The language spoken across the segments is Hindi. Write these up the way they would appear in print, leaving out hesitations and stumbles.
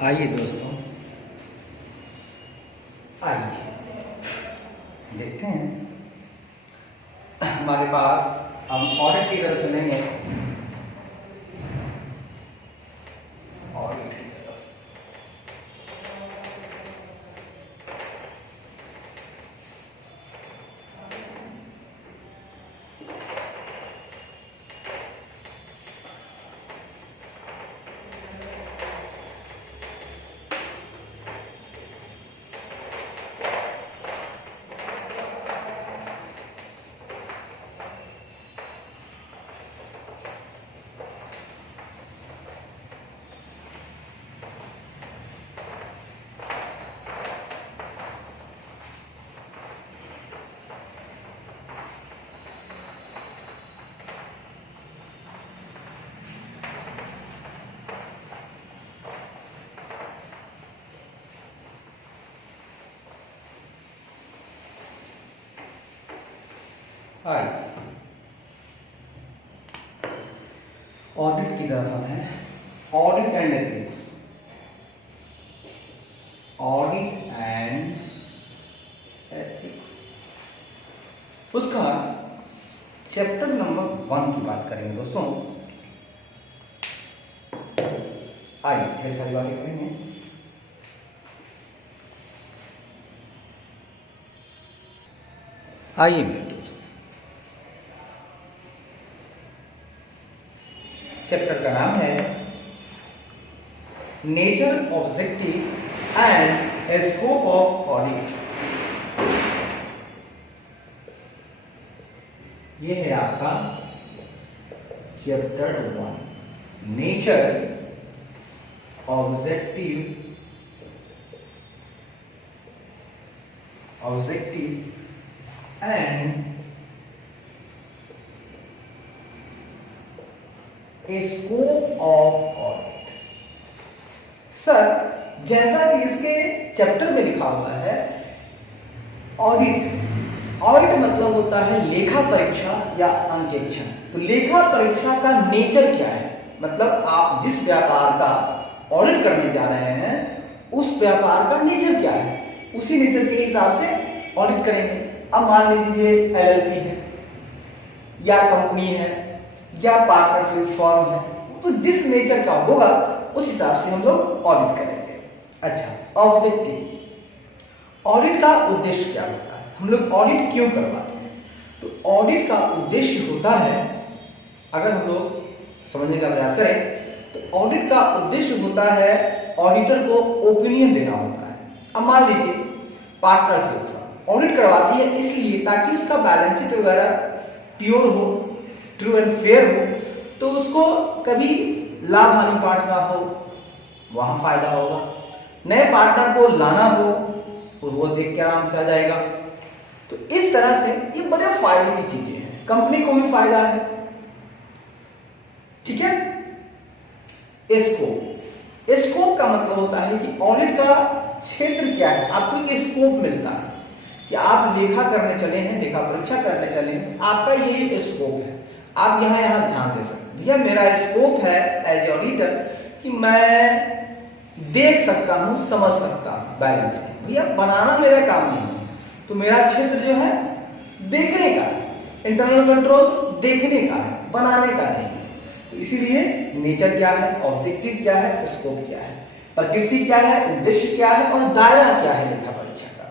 आइए दोस्तों, आइए देखते हैं हमारे पास। हम ऑडिट की तरफ चलेंगे। ऑडिट की तरफ आइए ऑडिट की तरफ आते हैं। Audit and ethics, audit and ethics, उसका चैप्टर नंबर 1 की बात करेंगे दोस्तों। आइए ढेर सारी बातें करेंगे। आइए मेरे दोस्त, चैप्टर का नाम है nature, objective and scope of audit. ये है आपका chapter 1, nature, objective and scope of audit. Sir, जैसा कि इसके चैप्टर में लिखा हुआ है, ऑडिट मतलब होता है लेखा परीक्षा या अंकेक्षण। तो लेखा परीक्षा का नेचर क्या है, मतलब आप जिस व्यापार का ऑडिट करने जा रहे हैं उस व्यापार का नेचर क्या है, उसी नेचर के हिसाब से ऑडिट करेंगे। अब मान लीजिए LLP है या कंपनी है या पार्टनरशिप फर्म है, तो जिस नेचर का होगा उस हिसाब से हम लोग ऑडिट करेंगे। अच्छा, ऑब्जेक्टिव, ऑडिट का उद्देश्य क्या होता है, हम लोग ऑडिट क्यों करवाते हैं? तो ऑडिट का उद्देश्य होता है, अगर हम लोग समझने का प्रयास करें तो ऑडिट का उद्देश्य होता है ऑडिटर को ओपिनियन देना होता है। अब मान लीजिए पार्टनरशिप फर्म ऑडिट करवाती है इसलिए ताकि उसका बैलेंस शीट वगैरह प्योर हो, ट्रू एंड फेयर हो, तो उसको कभी लाभ हानि पार्ट ना हो, वहां फायदा होगा। नए पार्टनर को लाना हो, वो देख के आराम से आ जाएगा। तो इस तरह से ये बड़े फायदे की चीजें हैं, कंपनी को भी फायदा है। ठीक है। स्कोप का मतलब होता है कि ऑडिट का क्षेत्र क्या है, आपको एक स्कोप मिलता है कि आप लेखा करने चले हैं, लेखा परीक्षा करने चले हैं, आपका ये स्कोप है। आप यहां ध्यान दे सकते हैं, भैया मेरा स्कोप है एज ऑडिटर कि मैं देख सकता हूं, समझ सकता हूं बैलेंस शीट। भैया बनाना मेरा काम नहीं है, तो मेरा क्षेत्र जो है देखने का है, इंटरनल कंट्रोल देखने का है, बनाने का नहीं है। तो इसीलिए नेचर क्या है, ऑब्जेक्टिव क्या है, स्कोप क्या है, प्रकृति क्या है, उद्देश्य क्या है और दायरा क्या है लेखा परीक्षा का,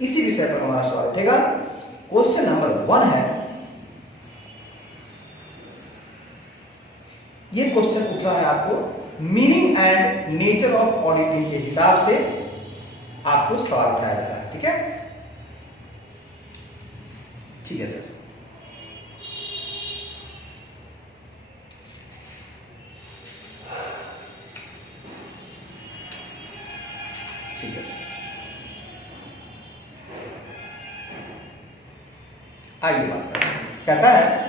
इसी विषय पर हमारा सवाल उठेगा। क्वेश्चन नंबर 1 है, ये क्वेश्चन पूछ रहा है आपको meaning and nature of auditing के हिसाब से आपको सवाल उठाया जा रहा है। ठीक है, ठीक है सर। ठीक है सर, आइए बात करते हैं। कहता है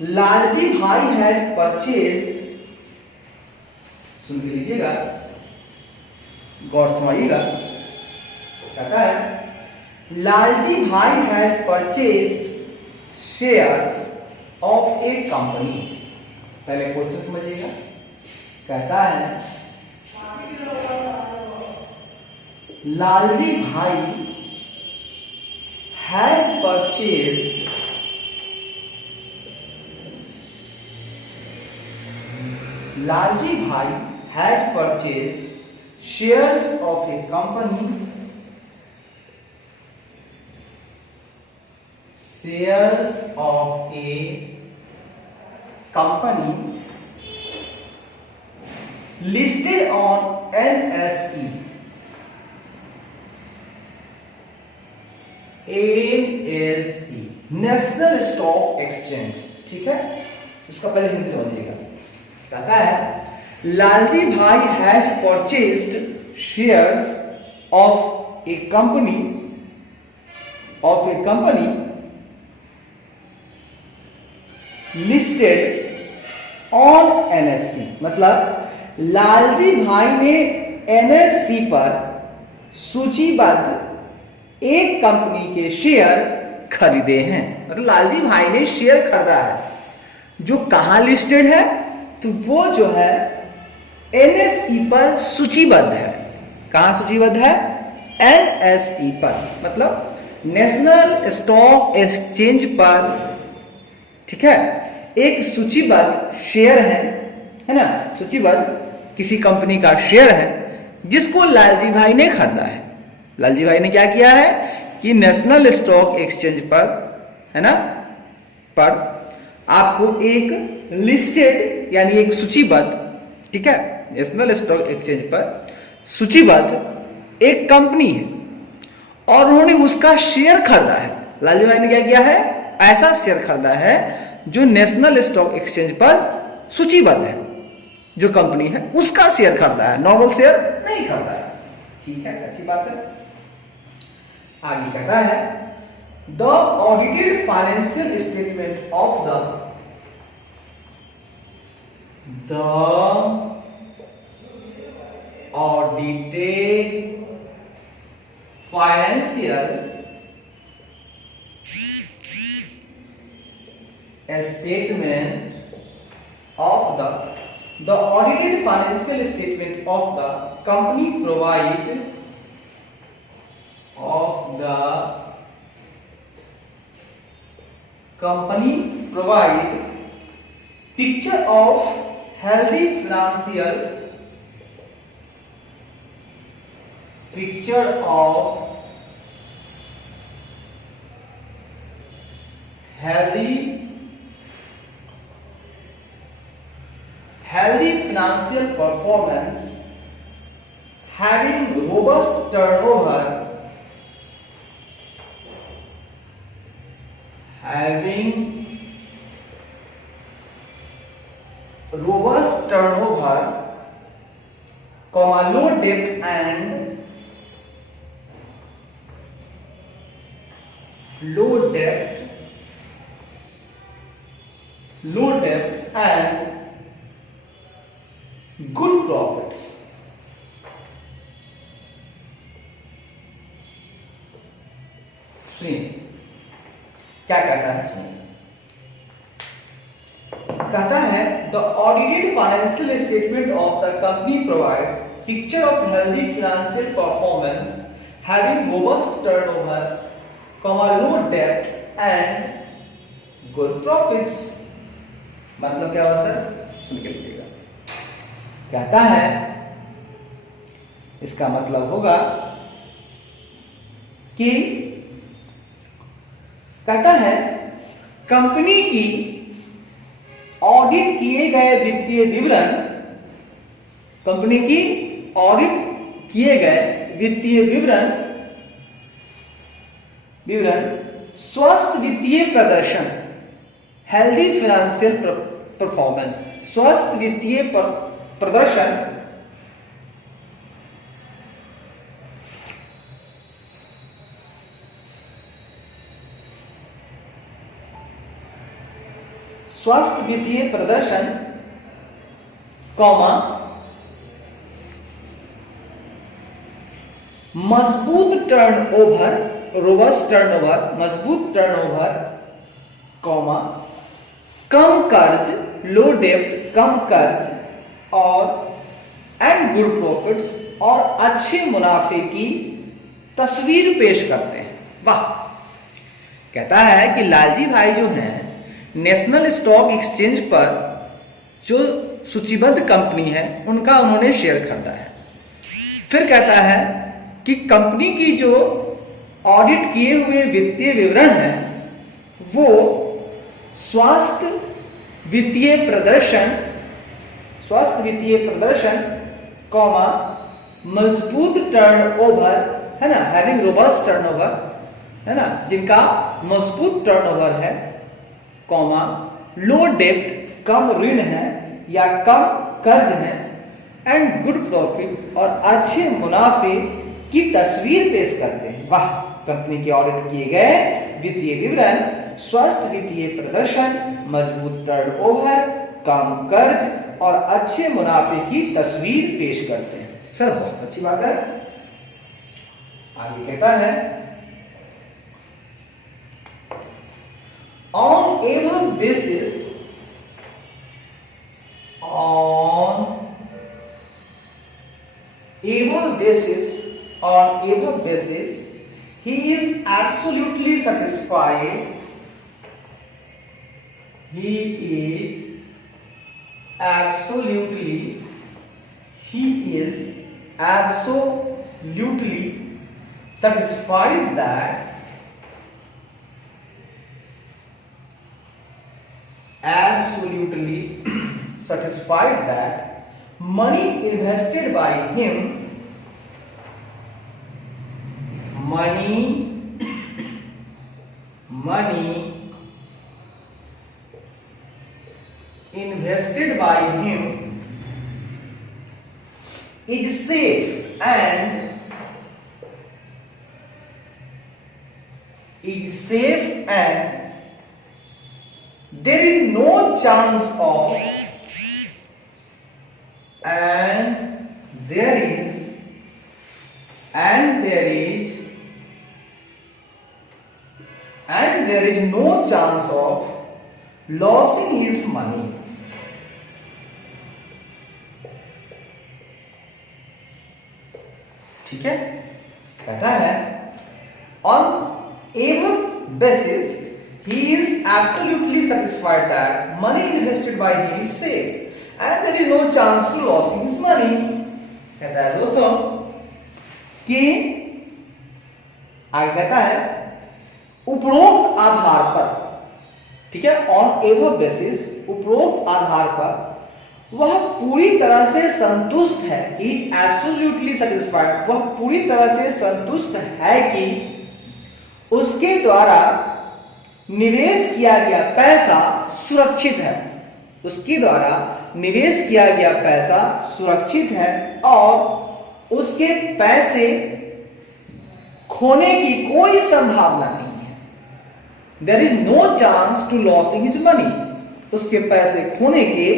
लालजी भाई हैज परचेज्ड, सुन के लीजिएगा, गौर सुनाइएगा। कहता है लालजी भाई has purchased shares of A company. पहले क्वेश्चन समझिएगा, कहता है लालजी भाई हैज परचेज लालजी भाई has purchased shares of a company listed on NSE national stock exchange. ठीक है, इसका पहले हिंदी समझिएगा। कहता है लालजी भाई has purchased shares of A company listed on NSC. मतलब लालजी भाई ने एनएससी पर सूचीबद्ध एक कंपनी के शेयर खरीदे हैं। मतलब लालजी भाई ने शेयर खरीदा है जो कहां लिस्टेड है, तो वो जो है एनएसई पर सूचीबद्ध है। कहां सूचीबद्ध है? एनएसई पर, मतलब नेशनल स्टॉक एक्सचेंज पर। ठीक है, एक सूचीबद्ध शेयर है ना, सूचीबद्ध किसी कंपनी का शेयर है जिसको लालजी भाई ने खरीदा है। लालजी भाई ने क्या किया है कि नेशनल स्टॉक एक्सचेंज पर, है ना, पर आपको एक लिस्टेड यानी एक सूचीबद्ध, ठीक है, नेशनल स्टॉक एक्सचेंज पर सूचीबद्ध एक कंपनी है और उन्होंने उसका शेयर खरीदा है। लालजी भाई ने क्या किया है? ऐसा शेयर खरीदा है जो नेशनल स्टॉक एक्सचेंज पर सूचीबद्ध है, जो कंपनी है उसका शेयर खरीदा है, नॉर्मल शेयर नहीं खरीदा है। ठीक है, अच्छी बात है। आगे कहता है the audited financial statement of the audited financial statement of the audited financial statement of the company provide picture of healthy financial picture of healthy financial performance having robust turnover comma low debt and low debt and good profits। सुनिए क्या कहता है, सुनिए। कहता है the audited financial statement of the company provide picture of healthy financial performance having robust turnover, low debt and good profits. मतलब क्या हुआ सर? सुन के लिखिएगा। कहता है इसका मतलब होगा कि, कहता है कंपनी की ऑडिट किए गए वित्तीय विवरण, कंपनी की ऑडिट किए गए वित्तीय विवरण स्वस्थ वित्तीय प्रदर्शन, हेल्दी फाइनेंशियल परफॉर्मेंस, स्वस्थ वित्तीय प्रदर्शन कॉमा मजबूत टर्नओवर, रोबस्ट टर्नओवर, मजबूत टर्नओवर, कॉमा कम कर्ज, लो डेब्ट, कम कर्ज और एंड गुड प्रॉफिट्स और अच्छे मुनाफे की तस्वीर पेश करते हैं। वाह। कहता है कि लालजी भाई जो हैं नेशनल स्टॉक एक्सचेंज पर जो सूचीबद्ध कंपनी है उनका उन्होंने शेयर खरीदा है। फिर कहता है कि कंपनी की जो ऑडिट किए हुए वित्तीय विवरण है वो स्वास्थ्य वित्तीय प्रदर्शन कॉमा मजबूत टर्नओवर है ना, हैविंग रोबस्ट टर्नओवर है ना, जिनका मजबूत टर्नओवर है, कॉमा लो डेब्ट कम ऋण है या कम कर्ज है, एंड गुड प्रॉफिट और अच्छे मुनाफे की तस्वीर पेश करते हैं। वाह। कंपनी के ऑडिट किए गए वित्तीय विवरण स्वस्थ वित्तीय प्रदर्शन, मजबूत टर्नओवर, कम कर्ज और अच्छे मुनाफे की तस्वीर पेश करते हैं। सर बहुत अच्छी बात है। आगे कहता है on above basis he is absolutely satisfied. He is absolutely satisfied that money invested by him is safe and there is no chance of losing his money. ठीक है। कहता है on above basis he is absolutely satisfied that money invested by him is safe and there is no chance to losing his money। कहता है दोस्तों कि आगे कहता है उपरोक्त आधार पर, ठीक है, ऑन एवो बेसिस उपरोक्त आधार पर वह पूरी तरह से संतुष्ट है, इज एब्सोल्युटली सेटिस्फाइड, वह पूरी तरह से संतुष्ट है कि उसके द्वारा निवेश किया गया पैसा सुरक्षित है, उसके द्वारा निवेश किया गया पैसा सुरक्षित है और उसके पैसे खोने की कोई संभावना नहीं है। There is no chance to losing his money, उसके पैसे खोने के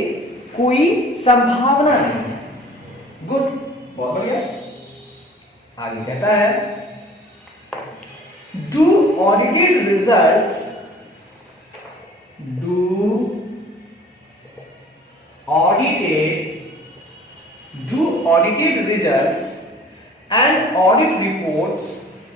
कोई संभावना नहीं है। गुड, बहुत बढ़िया। आगे कहता है do audited results and audit reports of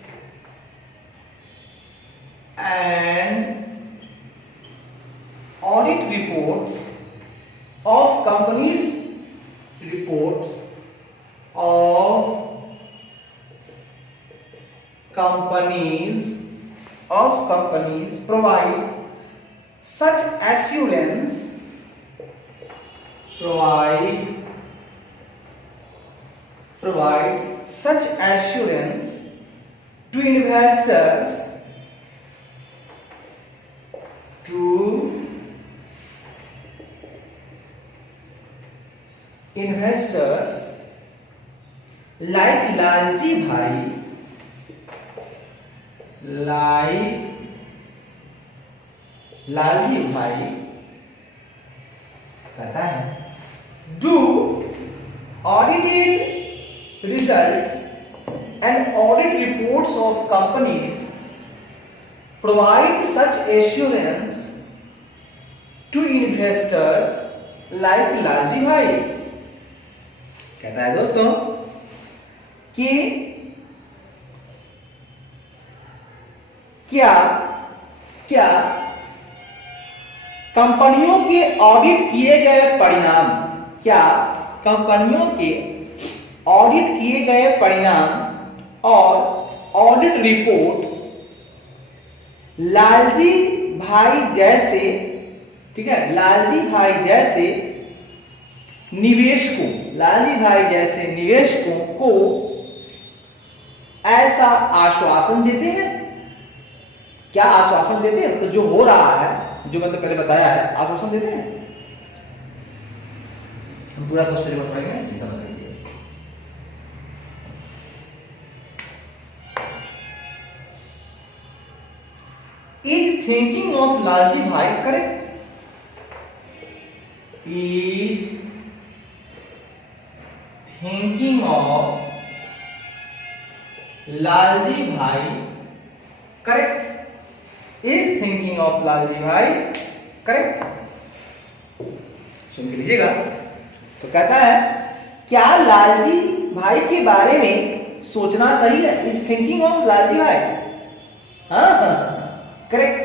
companies provide such assurance to investors like Lalji भाई कहता है do audited results and audit reports of companies provide such assurance to investors like Lalji भाई। कहता है दोस्तों कि क्या क्या कंपनियों के ऑडिट किए गए परिणाम, क्या कंपनियों के ऑडिट किए गए परिणाम और ऑडिट रिपोर्ट लालजी भाई जैसे, ठीक है, लालजी भाई जैसे निवेशकों, लालजी भाई जैसे निवेशकों को ऐसा आश्वासन देते हैं? क्या आश्वासन देते हैं? तो जो हो रहा है, जो मतलब पहले बताया है, आश्वासन देते हैं? हम पूरा क्वेश्चन पढ़ेंगे, चिंता मत करिए। Is thinking of Lalji Bhai correct? Is thinking of Lalji Bhai correct? Is thinking of Lalji Bhai correct? सुन के लीजिएगा। तो कहता है क्या लालजी भाई के बारे में सोचना सही है? Is thinking of लालजी भाई, हाँ करेक्ट।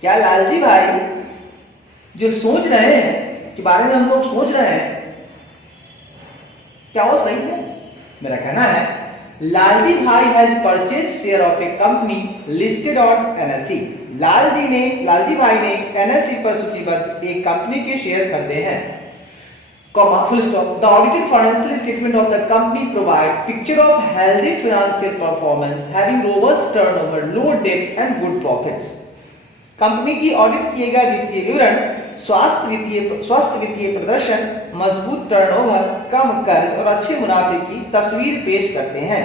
क्या लालजी भाई जो सोच रहे हैं, के बारे में हम लोग सोच रहे हैं, क्या वो सही है? मेरा कहना है लालजी भाई has purchase share of A company listed on NSE. Lalji भाई ने एनएसई पर सूचीबद्ध एक कंपनी के शेयर खरीदे हैं। Comma, full stop. The audited financial statement of the company provide picture of healthy financial performance, having robust turnover, low debt and good profits. Company की ऑडिट किए गए वित्तीय विवरण स्वस्थ वित्तीय प्रदर्शन, मजबूत टर्नओवर, कम कर्ज और अच्छे मुनाफे की तस्वीर पेश करते हैं।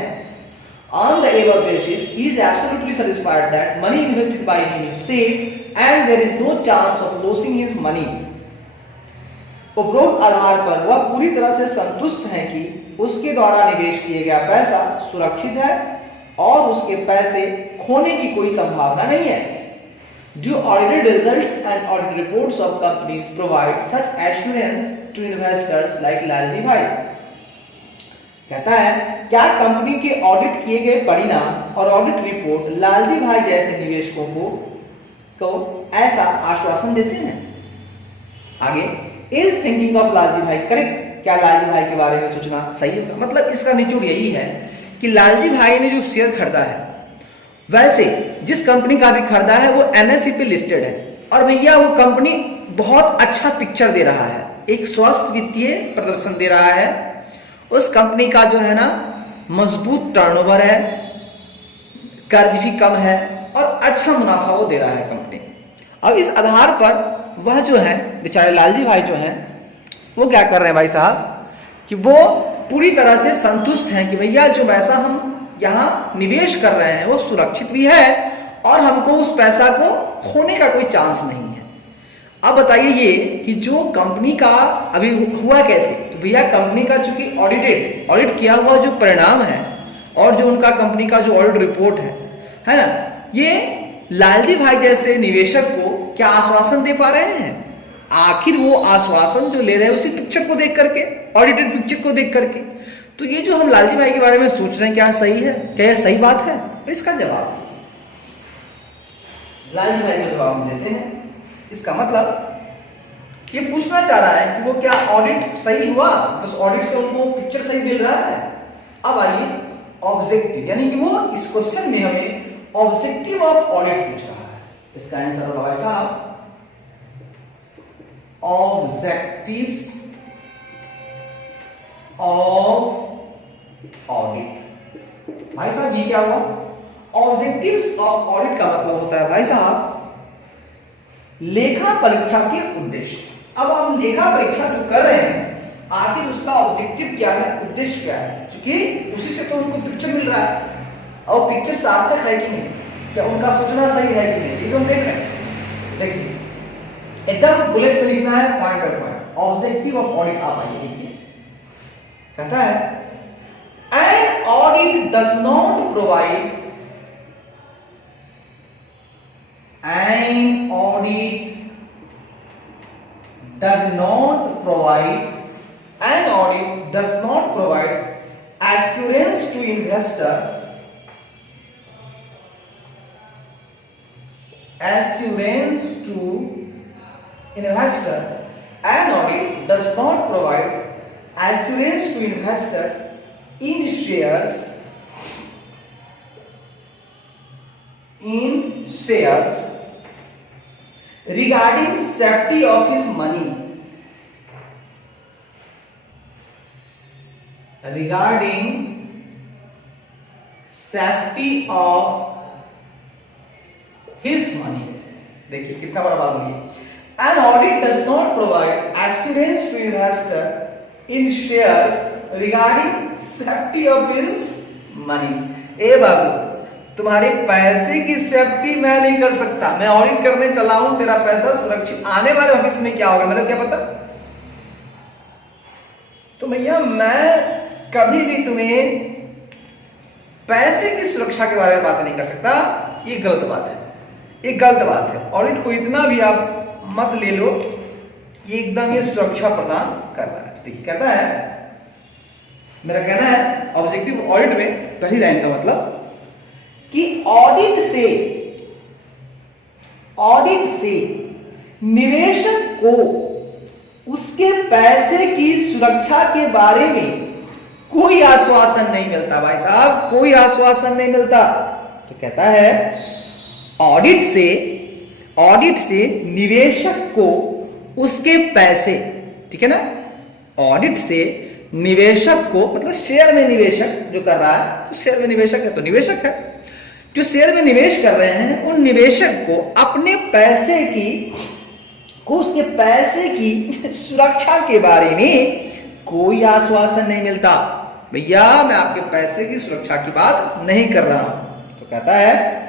On the above basis, he is absolutely satisfied that money invested by him is safe and there is no chance of losing his money. उपरोक्त आधार पर वह पूरी तरह से संतुष्ट है कि उसके द्वारा निवेश किया गया पैसा सुरक्षित है और उसके पैसे खोने की कोई संभावना नहीं है। Do audited results and audit reports of companies provide such assurance to investors like Lalji भाई? कहता है क्या कंपनी के ऑडिट किए गए परिणाम और ऑडिट रिपोर्ट लालजी भाई जैसे निवेशकों को ऐसा आश्वासन देते हैं? आगे, इज थिंकिंग ऑफ लालजी भाई करेक्ट? क्या लालजी भाई के बारे में सोचना सही होगा? मतलब इसका निचोड़ यही है कि लालजी भाई ने जो शेयर खरीदा है, वैसे जिस कंपनी का भी खरीदा है वो एनएसई पे लिस्टेड है और भैया वो कंपनी बहुत अच्छा पिक्चर दे रहा है, एक स्वस्थ वित्तीय प्रदर्शन दे रहा है, उस कंपनी का जो है ना मजबूत टर्नओवर है, कर्ज भी कम है और अच्छा मुनाफा वो दे रहा है कंपनी। अब इस आधार पर वह जो है बेचारे लालजी भाई जो हैं वो क्या कर रहे हैं भाई साहब कि वो पूरी तरह से संतुष्ट हैं कि भैया जो पैसा हम यहाँ निवेश कर रहे हैं वो सुरक्षित भी है और हमको उस पैसा को खोने का कोई चांस नहीं है। अब बताइए ये कि जो कंपनी का अभी हुआ कैसे? तो भैया कंपनी का चूंकि ऑडिट किया हुआ जो परिणाम है और जो उनका कंपनी का जो ऑडिट रिपोर्ट है ना, ये लालजी भाई जैसे निवेशक को क्या आश्वासन दे पा रहे हैं? आखिर वो आश्वासन जो ले रहे हैं उसी पिक्चर को देख करके, ऑडिटेड पिक्चर को देख करके। तो ये जो हम लालजी भाई के बारे में सोच रहे हैं क्या सही है? क्या यह सही बात है? इसका जवाब लालजी भाई को जवाब हम देते हैं। इसका मतलब ये पूछना चाह रहा है कि वो क्या ऑडिट सही हुआ, तो ऑडिट से उनको पिक्चर सही मिल रहा है। अब आइए ऑब्जेक्टिव, यानी कि वो इस क्वेश्चन में हमें ऑब्जेक्टिव ऑफ ऑडिट पूछ रहा है। इसका आंसर होगा भाई साहब ऑब्जेक्टिव्स ऑफ ऑडिट। भाई साहब ये क्या हुआ? ऑब्जेक्टिव्स ऑफ ऑडिट का मतलब होता है भाई साहब लेखा परीक्षा के उद्देश्य। अब हम लेखा परीक्षा जो कर रहे हैं आखिर उसका ऑब्जेक्टिव क्या है, उद्देश्य क्या है? क्योंकि उसी से तो उनको पिक्चर मिल रहा है और पिक्चर सार्थक है कि नहीं, क्या उनका सोचना सही है कि नहीं, ये तो हम देख रहे हैं। देखिए एकदम बुलेट में लिखना है point by point. Objective of audit आप आइए लिखिए। कहता है an audit does not provide, an audit does not provide an audit does not provide assurance to investor an audit does not provide assurance to investor in shares regarding safety of his money, देखिए कितना बड़ा बात है। An audit does not provide assurance to investor in shares regarding safety of his money। ए बाबू, तुम्हारे पैसे की सेफ्टी मैं नहीं कर सकता, मैं ऑडिट करने चला हूं, तेरा पैसा सुरक्षित आने वाले भविष्य में क्या होगा मेरे को क्या पता। तो भैया मैं कभी भी तुम्हें पैसे की सुरक्षा के बारे में बात नहीं कर सकता, ये गलत बात है, ये गलत बात है। ऑडिट को इतना भी आप मत ले लो कि एकदम ये सुरक्षा प्रदान कर रहा है। तो देखिए कहता है, मेरा कहना है ऑब्जेक्टिव ऑडिट में पहली लाइन का मतलब कि ऑडिट से निवेशक को उसके पैसे की सुरक्षा के बारे में कोई आश्वासन नहीं मिलता। भाई साहब कोई आश्वासन नहीं मिलता। तो कहता है ऑडिट से निवेशक को उसके पैसे, ठीक है ना, ऑडिट से निवेशक को मतलब शेयर में निवेशक जो कर रहा है, तो शेयर में निवेशक है तो निवेशक है, जो शेयर में निवेश कर रहे हैं उन निवेशक को अपने पैसे की उसके पैसे की सुरक्षा के बारे में कोई आश्वासन नहीं मिलता। भैया मैं आपके पैसे की सुरक्षा की बात नहीं कर रहा हूं। तो कहता है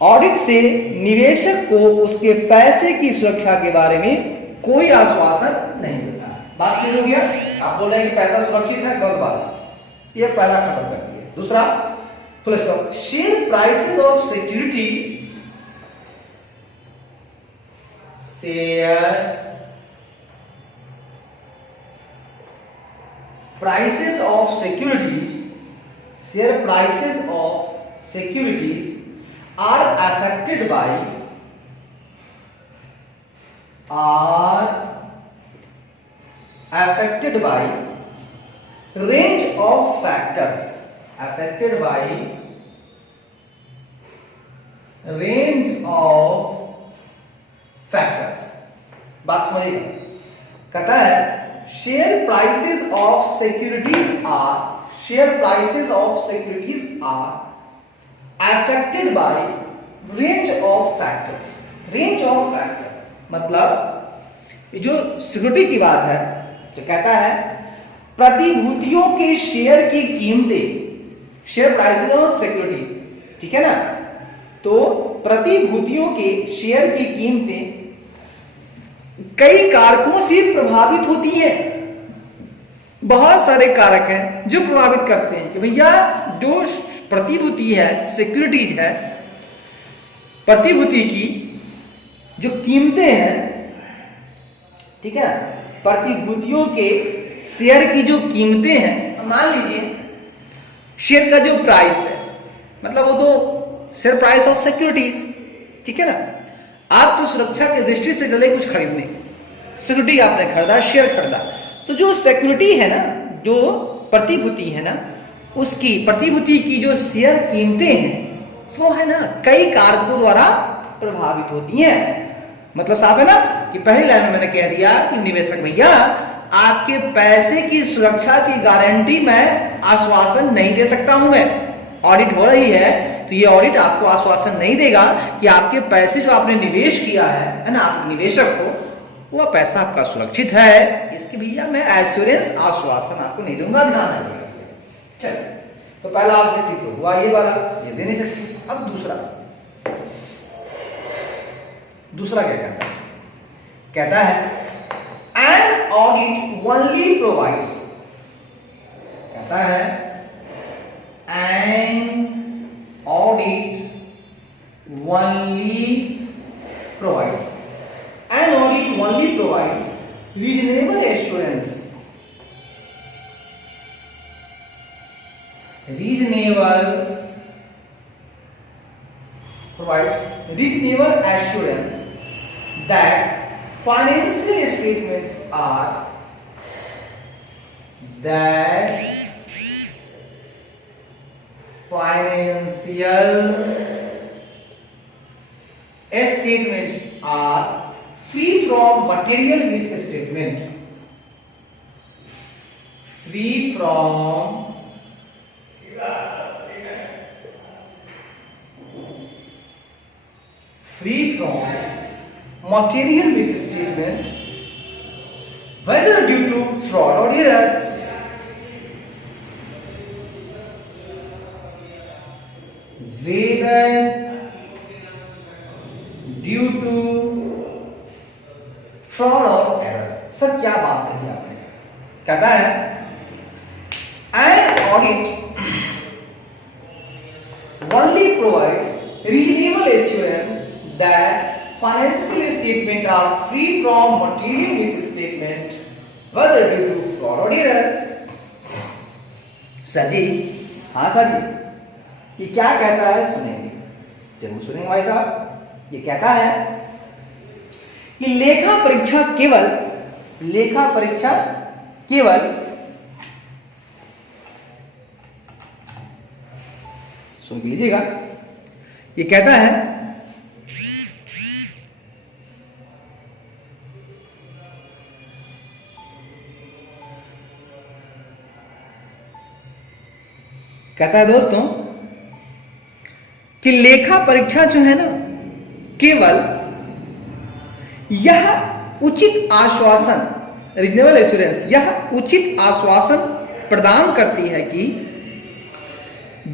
ऑडिट से निवेशक को उसके पैसे की सुरक्षा के बारे में कोई आश्वासन नहीं मिलता। बात क्लियर हो गया? आप बोल रहे हैं कि पैसा सुरक्षित है, गलत बात है, ये पहला खत्म कर दिया। दूसरा full stop, share prices of security, share prices of securities are affected by range of factors, बात समझिएगा। कहता है share prices of securities are affected by range of factors मतलब जो सिक्योरिटी की बात है, तो कहता है प्रतिभूतियों के शेयर की कीमतें, शेयर प्राइसेस ऑफ सिक्योरिटी, ठीक है ना, तो प्रतिभूतियों के शेयर की कीमतें कई कारकों से प्रभावित होती हैं। बहुत सारे कारक हैं जो प्रभावित करते हैं कि भैया जो प्रतिभूति है, सिक्योरिटीज है, प्रतिभूति की जो कीमतें हैं, ठीक है, प्रतिभूतियों के शेयर की जो कीमतें हैं, मान लीजिए शेयर का जो प्राइस है, मतलब वो तो शेयर प्राइस ऑफ सिक्योरिटीज, ठीक है ना, आप तो सुरक्षा की दृष्टि से चले कुछ खरीदने, सिक्योरिटी आपने खरीदा, शेयर खरीदा, तो जो सिक्योरिटी है ना, जो प्रतिभूति है ना, उसकी प्रतिभूति की जो शेयर कीमतें हैं वो है ना कई कारकों द्वारा प्रभावित होती हैं। मतलब साफ है ना कि पहली लाइन में मैंने कह दिया कि निवेशक भैया आपके पैसे की सुरक्षा की गारंटी मैं आश्वासन नहीं दे सकता हूं। मैं ऑडिट हो रही है तो ये ऑडिट आपको आश्वासन नहीं देगा कि आपके पैसे जो आपने निवेश किया है ना, आप निवेशक हो, वह पैसा आपका सुरक्षित है, इसके भैया मैं एश्योरेंस आश्वासन आपको नहीं दूंगा। ध्यान रखिएगा। चल, तो पहला ऑब्जेक्टिव तो हुआ ये वाला, ये दे नहीं सकती। अब दूसरा क्या कहता है? कहता है an audit only provides, कहता है an audit only provides reasonable assurance reasonable provides reasonable assurance that financial statements are free from material misstatement. Free from material misstatement, whether due to fraud or error. Whether due to fraud or error. Sir क्या बात कही आपने? कहता है an audit only provides reasonable assurance that financial statements are free from material misstatement, whether due to fraud or error. Sir ji, हाँ सर जी, ये क्या कहता है? सुनेंगे, जरूर सुनेंगे भाई साहब। ये कहता है कि लेखा परीक्षा केवल सुन लीजिएगा। ये कहता है दोस्तों कि लेखा परीक्षा जो है ना, केवल यह उचित आश्वासन, रीजनेबल एश्योरेंस, यह उचित आश्वासन प्रदान करती है कि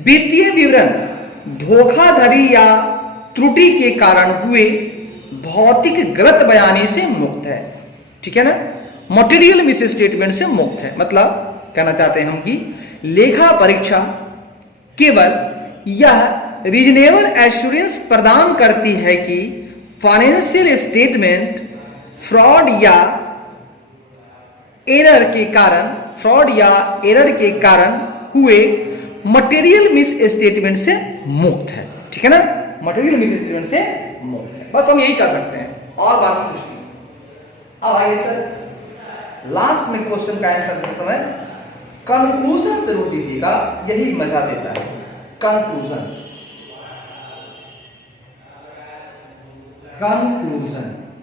वित्तीय विवरण धोखाधड़ी या त्रुटि के कारण हुए भौतिक गलत बयानी से मुक्त है। ठीक है ना, मटेरियल मिस स्टेटमेंट से मुक्त है। मतलब कहना चाहते हैं हम कि लेखा परीक्षा केवल यह रीजनेबल एश्योरेंस प्रदान करती है कि फाइनेंशियल स्टेटमेंट फ्रॉड या एरर के कारण हुए मटेरियल मिस स्टेटमेंट से मुक्त है। ठीक है ना, मटेरियल मिस स्टेटमेंट से मुक्त है। बस हम यही कर सकते हैं और बात कुछ नहीं। अब आइए सर, लास्ट में क्वेश्चन का आंसर देते समय कंक्लूजन जरूर दीजिएगा, यही मजा देता है। कंक्लूजन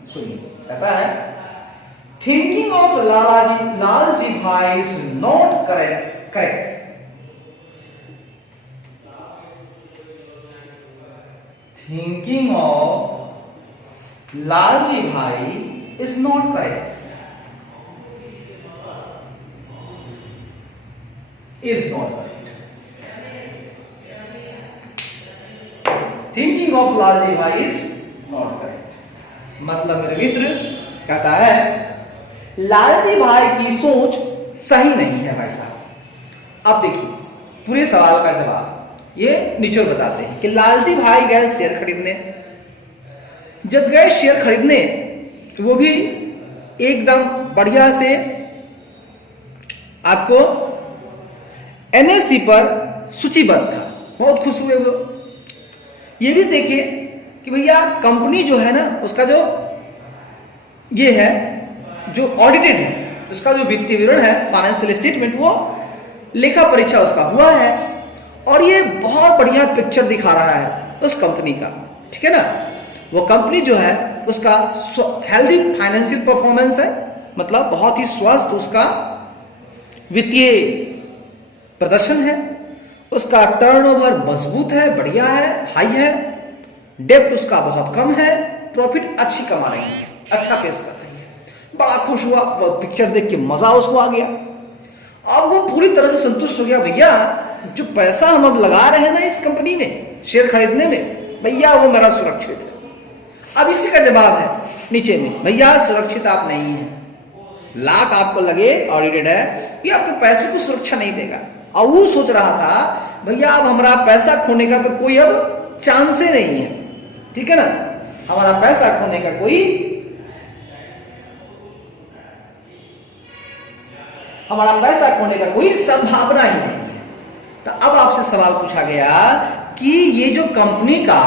सुनिए, कहता है thinking of Lalji bhai is not correct. Thinking of Lalji bhai is not correct. Is not correct. Thinking of Lalji bhai is not correct. मतलब मेरे मित्र कहता है लालजी भाई की सोच सही नहीं है भाई साहब। अब देखिए पूरे सवाल का जवाब ये निचोड़ बताते हैं कि लालजी भाई गए शेयर खरीदने। जब गए शेयर खरीदने वो भी एकदम बढ़िया से आपको NSE पर सूचीबद्ध था, बहुत खुश हुए वो। ये भी देखिए कि भैया कंपनी जो है ना, उसका जो ये है जो ऑडिटेड है, उसका जो वित्तीय विवरण है, फाइनेंशियल स्टेटमेंट, वो लेखा परीक्षा उसका हुआ है और ये बहुत बढ़िया पिक्चर दिखा रहा है उस कंपनी का। ठीक है ना, वो कंपनी जो है उसका हेल्दी फाइनेंशियल परफॉर्मेंस है, मतलब बहुत ही स्वस्थ उसका वित्तीय प्रदर्शन है, उसका टर्नओवर मजबूत है, बढ़िया है, हाई है, डेब्ट उसका बहुत कम है, प्रॉफिट अच्छी कमा रही है, अच्छा पेश कर रही है। बड़ा खुश हुआ, वो पिक्चर देख के मजा उसको आ गया। अब वो पूरी तरह से संतुष्ट हो गया, भैया जो पैसा हम अब लगा रहे हैं ना इस कंपनी में शेयर खरीदने में, भैया वो मेरा सुरक्षित है। अब इसी का जवाब है नीचे में, भैया सुरक्षित आप नहीं है, लाख आपको लगे ऑडिटेड है, ये आपके पैसे को सुरक्षा नहीं देगा। और वो सोच रहा था भैया अब हमारा पैसा खोने का तो कोई अब चांस ही नहीं है। ठीक है ना, हमारा पैसा खोने का कोई संभावना ही नहीं है। तो अब आपसे सवाल पूछा गया कि ये जो कंपनी का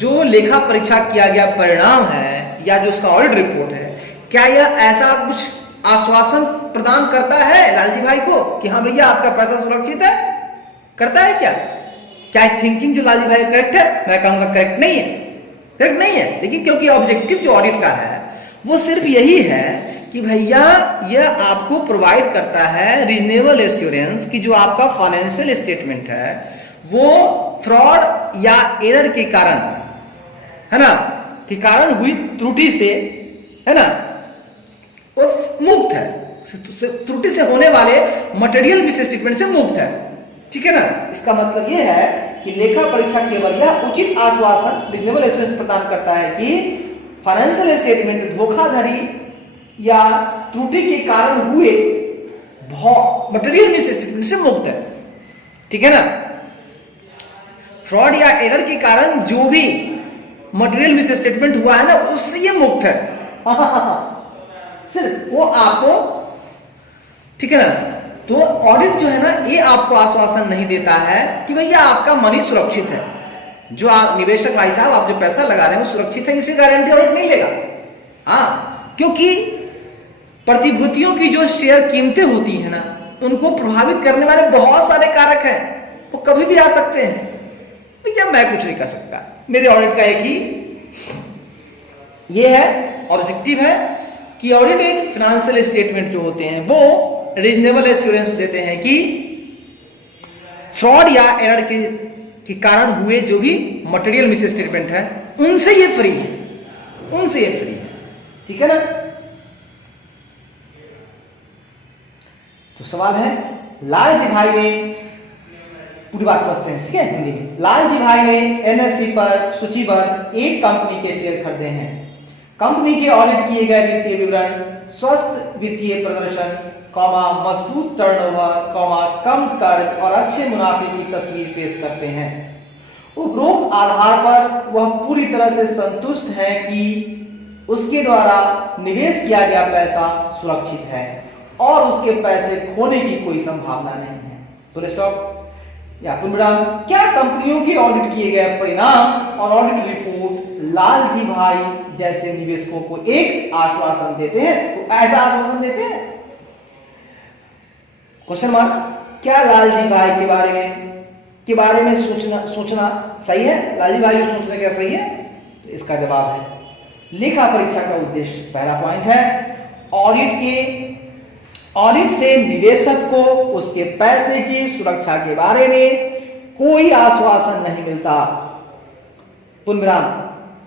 जो लेखा परीक्षा किया गया परिणाम है या जो उसका ऑडिट रिपोर्ट है, क्या यह ऐसा कुछ आश्वासन प्रदान करता है लालजी भाई को कि हाँ भैया आपका पैसा सुरक्षित है? करता है क्या? क्या थिंकिंग जो लालजी भाई करेक्ट है? मैं कहूंगा करेक्ट नहीं है, करेक्ट नहीं है। देखिए, क्योंकि ऑब्जेक्टिव जो ऑडिट का है वो सिर्फ यही है कि भैया यह आपको प्रोवाइड करता है रीजनेबल एश्योरेंस कि जो आपका फाइनेंशियल स्टेटमेंट है वो फ्रॉड या एरर के कारण, है ना, के कारण हुई त्रुटि से, है ना, वो मुक्त है, त्रुटि से होने वाले मटेरियल मिस स्टेटमेंट से मुक्त है। ठीक है ना? इसका मतलब यह है कि लेखा परीक्षा केवल यह उचित आश्वासन रीजनेबल एश्योरेंस प्रदान करता है कि फाइनेंशियल स्टेटमेंट धोखाधड़ी या त्रुटि के कारण हुए मटेरियल मिस स्टेटमेंट से मुक्त है। ठीक है ना? फ्रॉड या एरर के कारण जो भी मटेरियल मिस स्टेटमेंट हुआ है ना, उससे ये मुक्त है। सिर्फ वो आपको, ठीक है ना, तो ऑडिट जो है ना, ये आपको आश्वासन नहीं देता है कि भैया आपका मनी सुरक्षित है, जो आप निवेशक भाई साहब आप जो पैसा लगा रहे हैं वो सुरक्षित है, इसी गारंटी ऑडिट नहीं लेगा। हाँ, क्योंकि प्रतिभूतियों की जो शेयर कीमतें होती है ना, उनको प्रभावित करने वाले बहुत सारे कारक हैं, वो कभी भी आ सकते हैं। भैया मैं कुछ नहीं कर सकता, मेरे ऑडिट का एक ही ये है, ऑब्जेक्टिव है कि ऑडिटेड फाइनेंशियल स्टेटमेंट जो होते हैं वो रीजनेबल एश्योरेंस देते हैं कि फ्रॉड या एरर के कारण हुए जो भी मटेरियल मिस स्टेटमेंट है उनसे ये फ्री है, उनसे ये फ्री है। ठीक है ना? तो सवाल है, लालजी भाई ने, पूरी बात समझते हैं, ठीक है, हिंदी में। लालजी भाई ने एनएससी पर सूचीबद्ध एक कंपनी के शेयर खरीदे हैं। कंपनी के ऑडिट किए गए वित्तीय विवरण स्वस्थ वित्तीय प्रदर्शन, मजबूत टर्नओवर, कम कर्ज और अच्छे मुनाफे की तस्वीर पेश करते हैं। उपरोक्त आधार पर वह पूरी तरह से संतुष्ट है कि उसके द्वारा निवेश किया गया पैसा सुरक्षित है और उसके पैसे खोने की कोई संभावना नहीं है। तो स्टॉप या पूर्णविराम। क्या कंपनियों के ऑडिट किए गए परिणाम और ऑडिट रिपोर्ट लालजी भाई जैसे निवेशकों को एक आश्वासन देते हैं? तो ऐसा आश्वासन देते हैं? Question mark. क्या लालजी भाई के बारे में सोचना सही है? लालजी भाई जो सोच रहे क्या सही है? तो इसका जवाब है लेखा परीक्षा का उद्देश्य, पहला पॉइंट है ऑडिट से निवेशक को उसके पैसे की सुरक्षा के बारे में कोई आश्वासन नहीं मिलता। पुनर्विराम।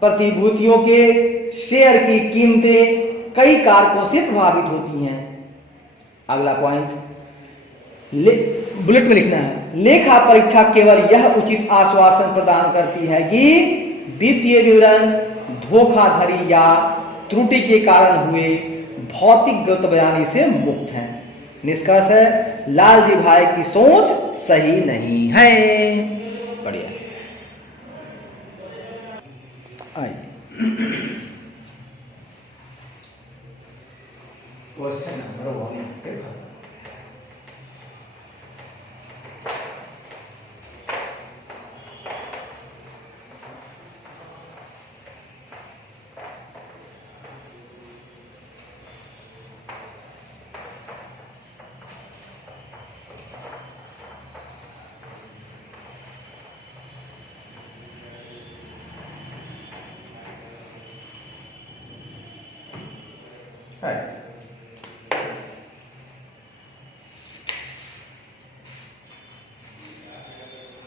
प्रतिभूतियों के शेयर की कीमतें कई कारकों से प्रभावित होती हैं। अगला पॉइंट बुलेट में लिखना है, लेखा परीक्षा केवल यह उचित आश्वासन प्रदान करती है कि वित्तीय विवरण धोखाधड़ी या त्रुटि के कारण हुए भौतिक गलत बयानी से मुक्त हैं। निष्कर्ष है, लालजी भाई की सोच सही नहीं है। बढ़िया। आइए क्वेश्चन नंबर 1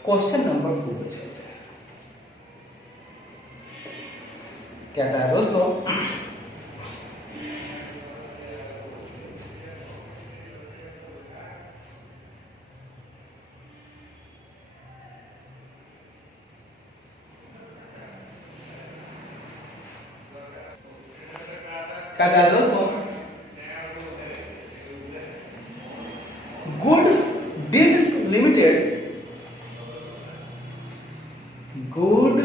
क्वेश्चन नंबर 2 पे चलते हैं। कहता है दोस्तों, goods deeds limited Good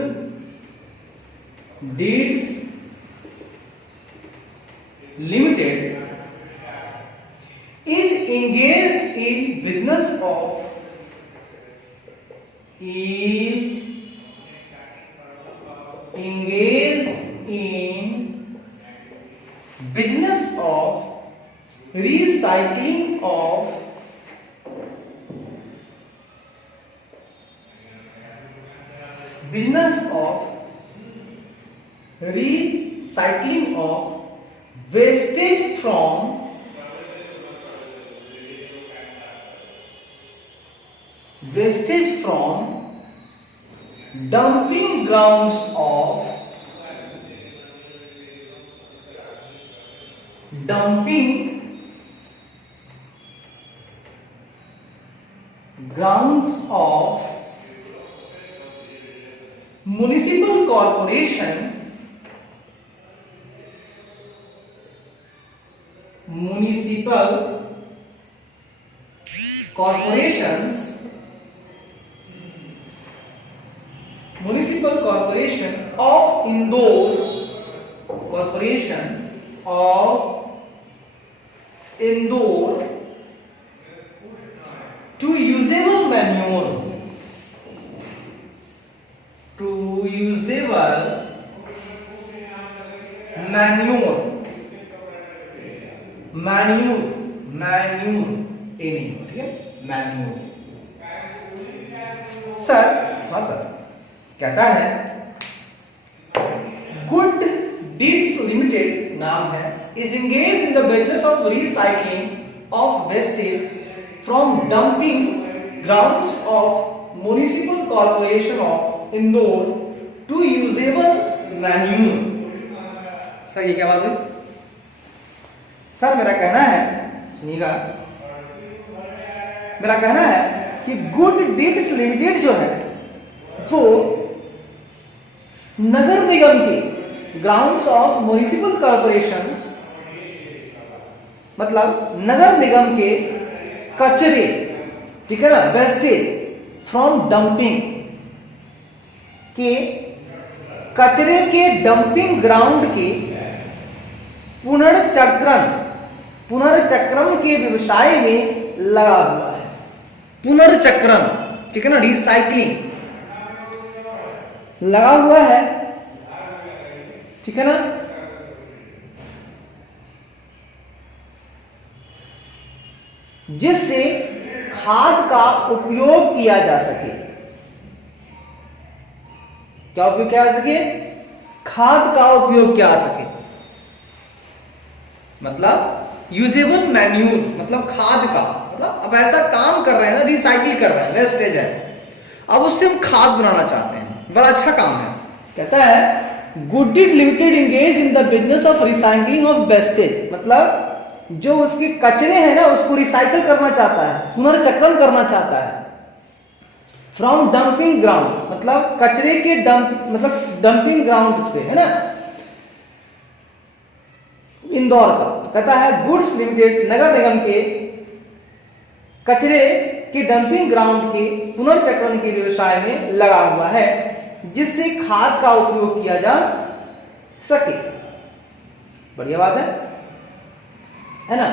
Deeds Limited is engaged in business of is engaged in business of recycling of wastage from dumping grounds of municipal corporation of Indore to usable manure ठीक है, मैन्यूर। सर, हाँ सर, कहता है गुड डीड्स लिमिटेड नाम है, is engage in the business of recycling of wastage from dumping grounds of municipal corporation of Indore to usable manure. Sir ये क्या बात है? सर मेरा कहना है, सुनिएगा, मेरा कहना है कि गुड डीड्स लिमिटेड जो है वो नगर निगम के ग्राउंड्स ऑफ म्युनिसिपल कॉर्पोरेशंस, मतलब नगर निगम के कचरे, ठीक है ना, वेस्टेज फ्रॉम डंपिंग के, कचरे के डंपिंग ग्राउंड के पुनर्चक्रण के व्यवसाय में लगा हुआ है। पुनर्चक्रण, ठीक है ना, रिसाइकलिंग लगा हुआ है, ठीक है ना। जिससे खाद का उपयोग किया जा सके। क्या उपयोग किया जा सके? खाद का उपयोग किया जा सके, मतलब यूजेबल मैन्यूर, मतलब खाद का, मतलब अब ऐसा काम कर रहे हैं ना, रिसाइकिल कर रहे हैं, वेस्टेज है, अब उससे हम खाद बनाना चाहते हैं, बड़ा अच्छा काम है। कहता है good deed limited engage in the business of recycling of wastage, मतलब जो उसके कचरे हैं ना उसको रिसाइकिल करना चाहता है, पुनर्चक्रण करना चाहता है। फ्रॉम डंपिंग ग्राउंड, मतलब कचरे के डंपिंग ग्राउंड से, है ना, इंदौर का। कहता है गुड्स लिमिटेड नगर निगम के कचरे के डंपिंग ग्राउंड के पुनर्चक्रण के व्यवसाय में लगा हुआ है, जिससे खाद का उपयोग किया जा सके। बढ़िया बात है ना।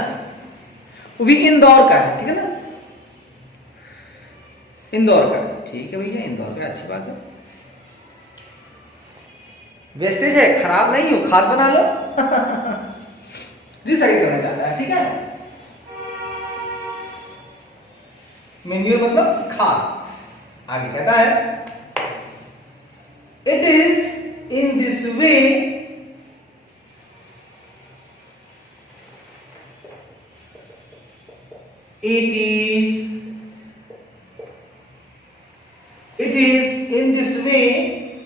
वो भी इंदौर का है, ठीक है ना, इंदौर का, ठीक है भैया, इंदौर का, अच्छी बात है। वेस्टेज है, खराब नहीं हो, खाद बना लो। रिसाइकिल करना चाहता है, ठीक है। मैन्यूर मतलब खाद। आगे कहता है it is in this way it is in this way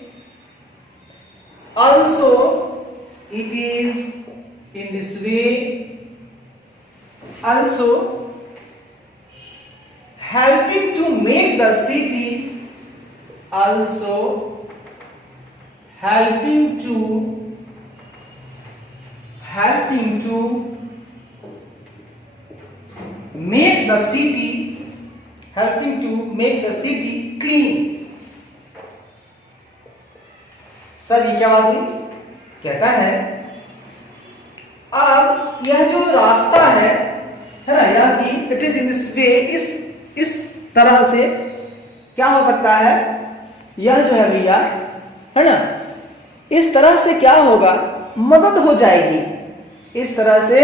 also, it is in this way also helping to make the city, also helping to make the city, helping to make the city clean। Sir ये क्या बात हुई? कहता है अब यह जो रास्ता है ना, यह भी it is in this way, इस तरह से क्या हो सकता है, यह जो है भैया, है ना, इस तरह से क्या होगा, मदद हो जाएगी, इस तरह से,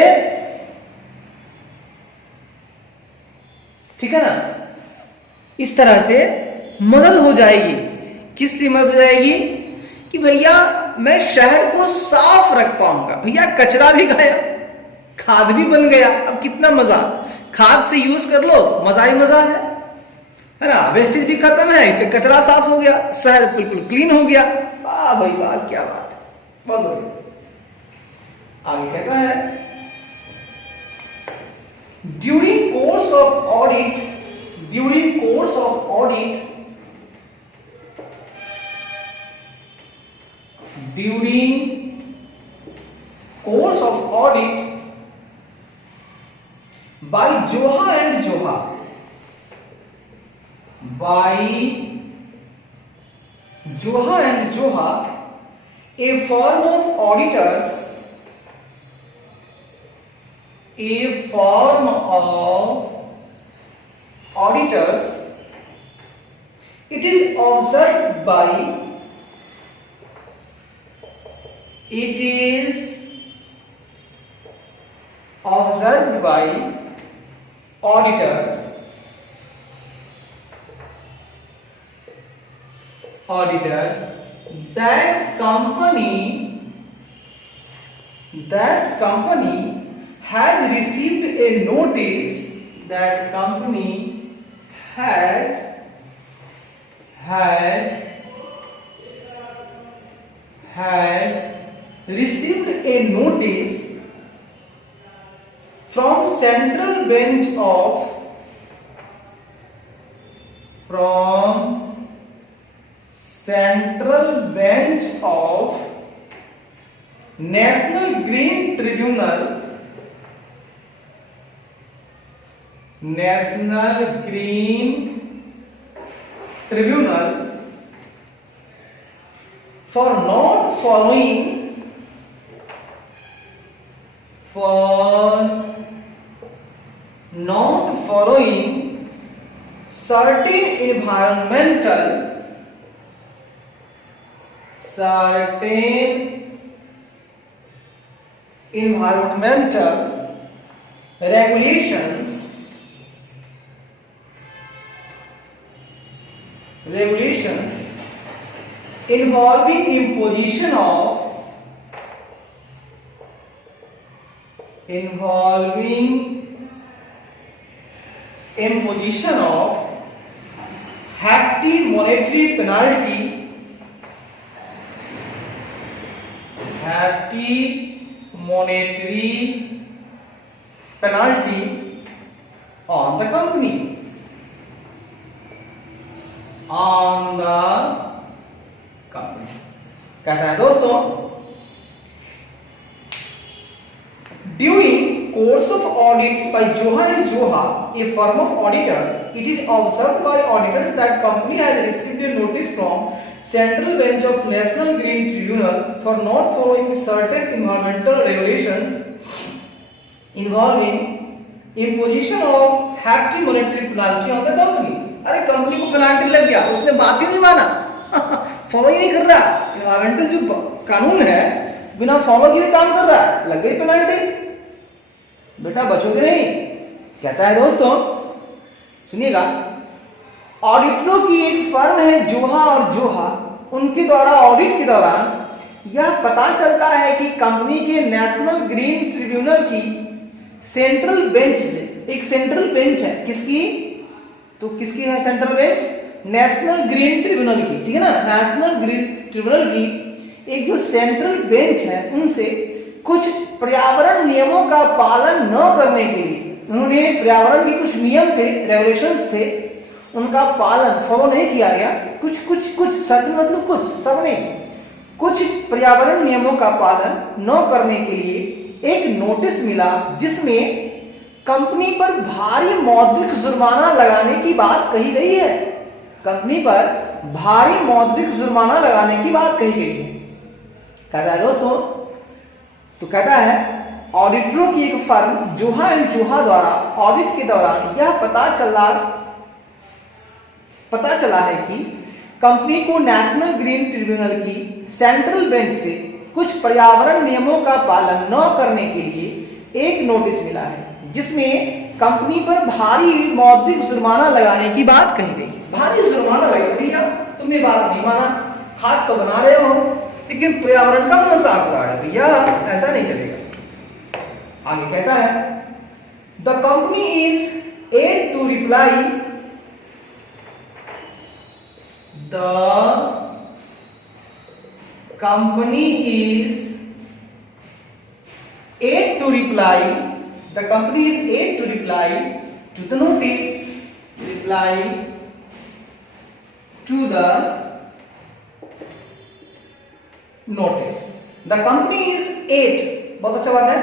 ठीक है ना, इस तरह से मदद हो जाएगी। किस लिए मदद हो जाएगी कि भैया मैं शहर को साफ रख पाऊंगा। भैया कचरा भी गया, खाद भी बन गया, अब कितना मजा, खाद से यूज कर लो, मजा ही मजा है ना, वेस्टेज भी खत्म है, इससे कचरा साफ हो गया, शहर बिल्कुल क्लीन हो गया। वाह भाई वाह, क्या बात है, बहुत बढ़िया। आगे कहता है, during course of audit, during course of audit, during course of audit by Joha and Joha, by Joha and Joha, a firm of auditors, a firm of auditors, it is observed by, it is observed by auditors, auditors that company has received a notice, that company has received a notice from central bench of, from central bench of National Green Tribunal, National Green Tribunal, for not following, certain environmental regulations involving imposition of hefty monetary penalty, on the company, कहता है दोस्तों, during course of audit by Joha and Joha, a firm of auditors, it is observed by auditors that company has received a notice from central bench of National Green Tribunal for not following certain environmental regulations involving imposition of hefty monetary penalty on the company। अरे कंपनी को पेनाल्टी लग गया, उसने बात ही नहीं माना, फॉलो ही नहीं कर रहा, एनवायरमेंटल जो कानून है बिना फॉलो किए काम कर रहा है, लग गई पेनाल्टी, बेटा बचोगे नहीं। कहता है दोस्तों सुनिएगा, ऑडिटरों की एक फर्म है जोहा और जोहा, उनके द्वारा ऑडिट के दौरान यह पता चलता है कि कंपनी के नेशनल ग्रीन ट्रिब्यूनल की सेंट्रल बेंच से, एक सेंट्रल बेंच है किसकी, तो किसकी है central bench, national green tribunal की, ठीक है ना, नेशनल ग्रीन ट्रिब्यूनल की एक जो सेंट्रल बेंच है उनसे कुछ पर्यावरण नियमों का पालन न करने के लिए, उन्होंने पर्यावरण के कुछ नियम थे, रेगुलेशंस थे, उनका पालन फॉलो नहीं किया गया, कुछ सब मतलब कुछ सब नहीं, कुछ पर्यावरण नियमों का पालन न करने के लिए एक नोटिस मिला जिसमें कंपनी पर भारी मौद्रिक जुर्माना लगाने की बात कही गई है, कंपनी पर भारी मौद्रिक जुर्माना लगाने की बात कही गई है। कहता है दोस्तों, तो कहता है ऑडिटरों की एक फर्म जोहा एंड जोहा द्वारा ऑडिट के दौरान यह पता चला पता चला है कि कंपनी को नेशनल ग्रीन ट्रिब्यूनल की सेंट्रल बेंच से कुछ पर्यावरण नियमों का पालन न करने के लिए एक नोटिस मिला है, जिसमें कंपनी पर भारी मौद्रिक जुर्माना लगाने की बात कही गई। भारी जुर्माना लगेगा, भैया तुमने बात नहीं माना, खाद तो बना रहे हो लेकिन पर्यावरण का मजाक उड़ा रहे हो, भैया ऐसा नहीं चलेगा। आगे कहता है the company is aid to reply the company is aid to reply the company is aid to reply to the notice reply to the notice the company is aid बहुत अच्छा बात है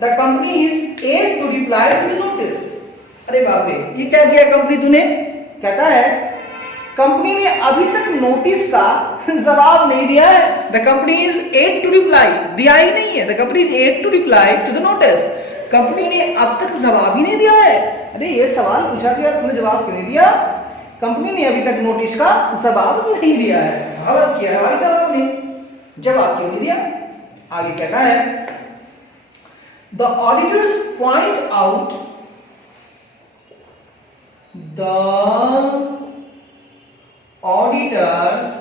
the company is aid to reply to the notice। अरे बाप रे, ये क्या किया कंपनी तूने? कहता है कंपनी ने अभी तक नोटिस का जवाब नहीं दिया है। The company is aid to reply, दिया ही नहीं है। The company is aid to reply to the notice, company ने अब तक जवाब ही नहीं दिया है। अरे ये सवाल पूछा गया, तुमने जवाब क्यों नहीं दिया? कंपनी ने अभी तक नोटिस का जवाब नहीं दिया है। गलत किया है भाई साहब, आपने जवाब क्यों नहीं दिया? आगे कहना है the auditors point out the auditors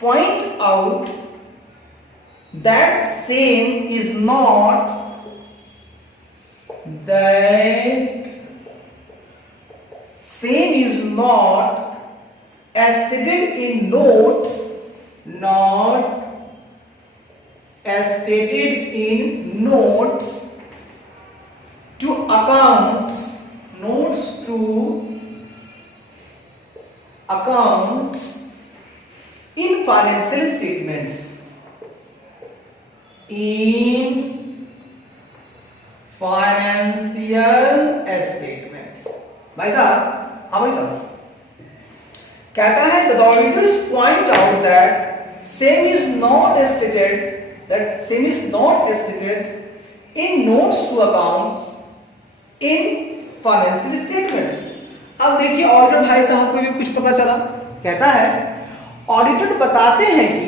point out that same is not as stated in notes, to accounts in financial statements भाई साहब, हाँ भाई साहब, कहता है the auditors point out that same is not stated in notes to accounts in financial statements. अब देखिए ऑडिटर भाई साहब को भी कुछ पता चला। कहता है ऑडिटर बताते हैं कि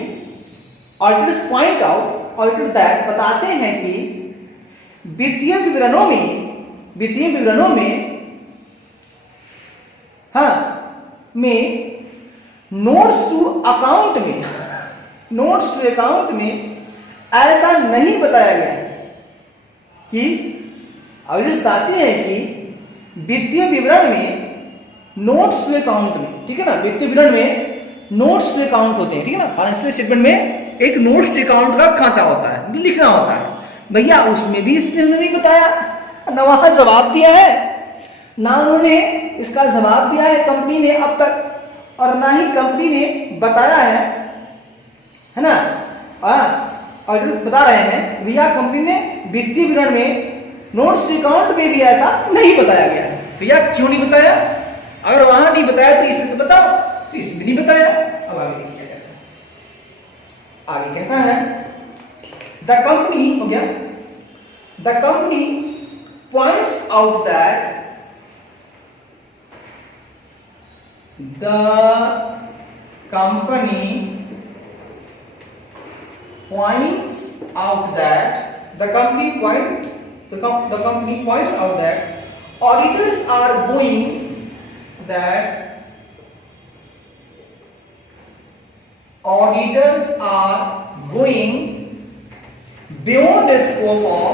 auditors point out auditor that बताते हैं कि वित्तीय विवरणों में नोट्स टू अकाउंट में ऐसा नहीं बताया गया कि ऑडिटर बताते हैं कि वित्तीय विवरण में नोट्स टू अकाउंट में, ठीक है ना, वित्तीय विवरण में नोट्स टू अकाउंट होते हैं, ठीक है ना। फाइनेंशियल स्टेटमेंट में एक नोट्स टू अकाउंट का खांचा होता है, लिखना होता है, भैया उसमें भी इसने नहीं बताया, ना वहां जवाब दिया है, ना उन्होंने इसका जवाब दिया है कंपनी ने अब तक, और ना ही कंपनी ने बताया है ना। और बता रहे हैं भैया कंपनी ने वित्तीय विवरण में नोट्स टू अकाउंट में भी ऐसा नहीं बताया गया। भैया क्यों नहीं बताया? अगर वहां नहीं बताया तो इसमें तो बताओ, तो इसमें नहीं बताया। अब आगे देखिए क्या कहता है। आगे कहता है द कंपनी हो गया, the company points out that the company points out that the company points out that auditors are going beyond the scope of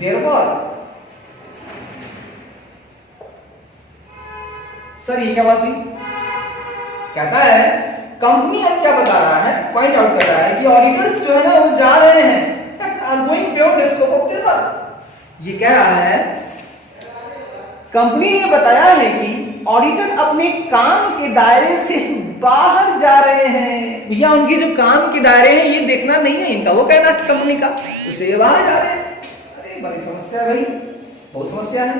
their work। Sir ये क्या बात हुई? कहता है कंपनी अब क्या बता रहा है, पॉइंट आउट कर रहा है कि ऑडिटर्स जो है ना वो जा रहे हैं are going beyond the scope of their work. ये कह रहा है कंपनी ने बताया है कि ऑडिटर अपने काम के दायरे से बाहर जा रहे हैं। भैया उनके जो काम के दायरे हैं ये देखना नहीं है इनका, वो कहना कंपनी का, उससे बाहर जा रहे हैं। अरे बड़ी समस्या है भाई, बहुत समस्या है।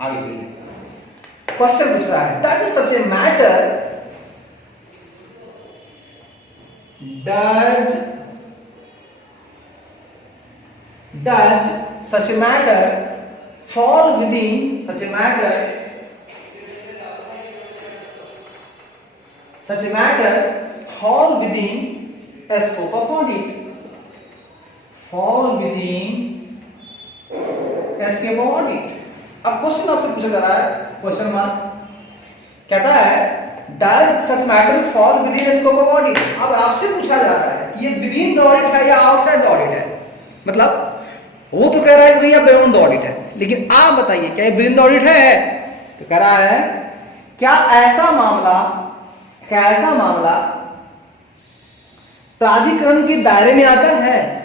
आगे देखिए क्वेश्चन पूछ रहा है does such a matter does such a matter fall within such a matter fall within a scope of audit, fall within a scope of audit। अब क्वेश्चन आपसे पूछा जा रहा है, क्वेश्चन मार्क कहता है direct such matter fall within scope of audit. अब आपसे पूछा जा रहा है कि ये विदिन द ऑडिट है या आउटसाइड द ऑडिट है। मतलब वो तो कह रहा है कि भैया बियॉन्ड द ऑडिट है, लेकिन आप बताइए क्या ये विदिन द ऑडिट है? तो कह रहा है क्या ऐसा मामला प्राधिकरण के दायरे में आता है?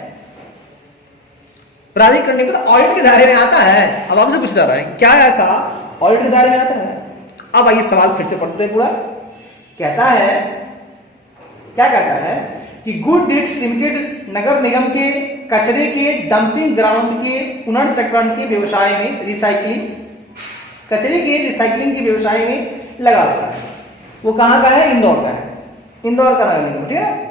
प्राधिकरण नहीं, मतलब ऑडिट के दायरे में आता है। अब आपसे पूछा जा रहा है क्या ऐसा ऑडिट के दायरे में आता है? अब आइए सवाल फिर से पढ़ते हैं पूरा। कहता है क्या कहता है कि गुड डीड्स लिमिटेड नगर निगम के कचरे के डंपिंग ग्राउंड के पुनर्चक्रण के व्यवसाय में कचरे के रिसाइकलिंग के व्यवसाय में लगा हुआ है। वो कहां का है? इंदौर का है, इंदौर का नगर निगम, ठीक है,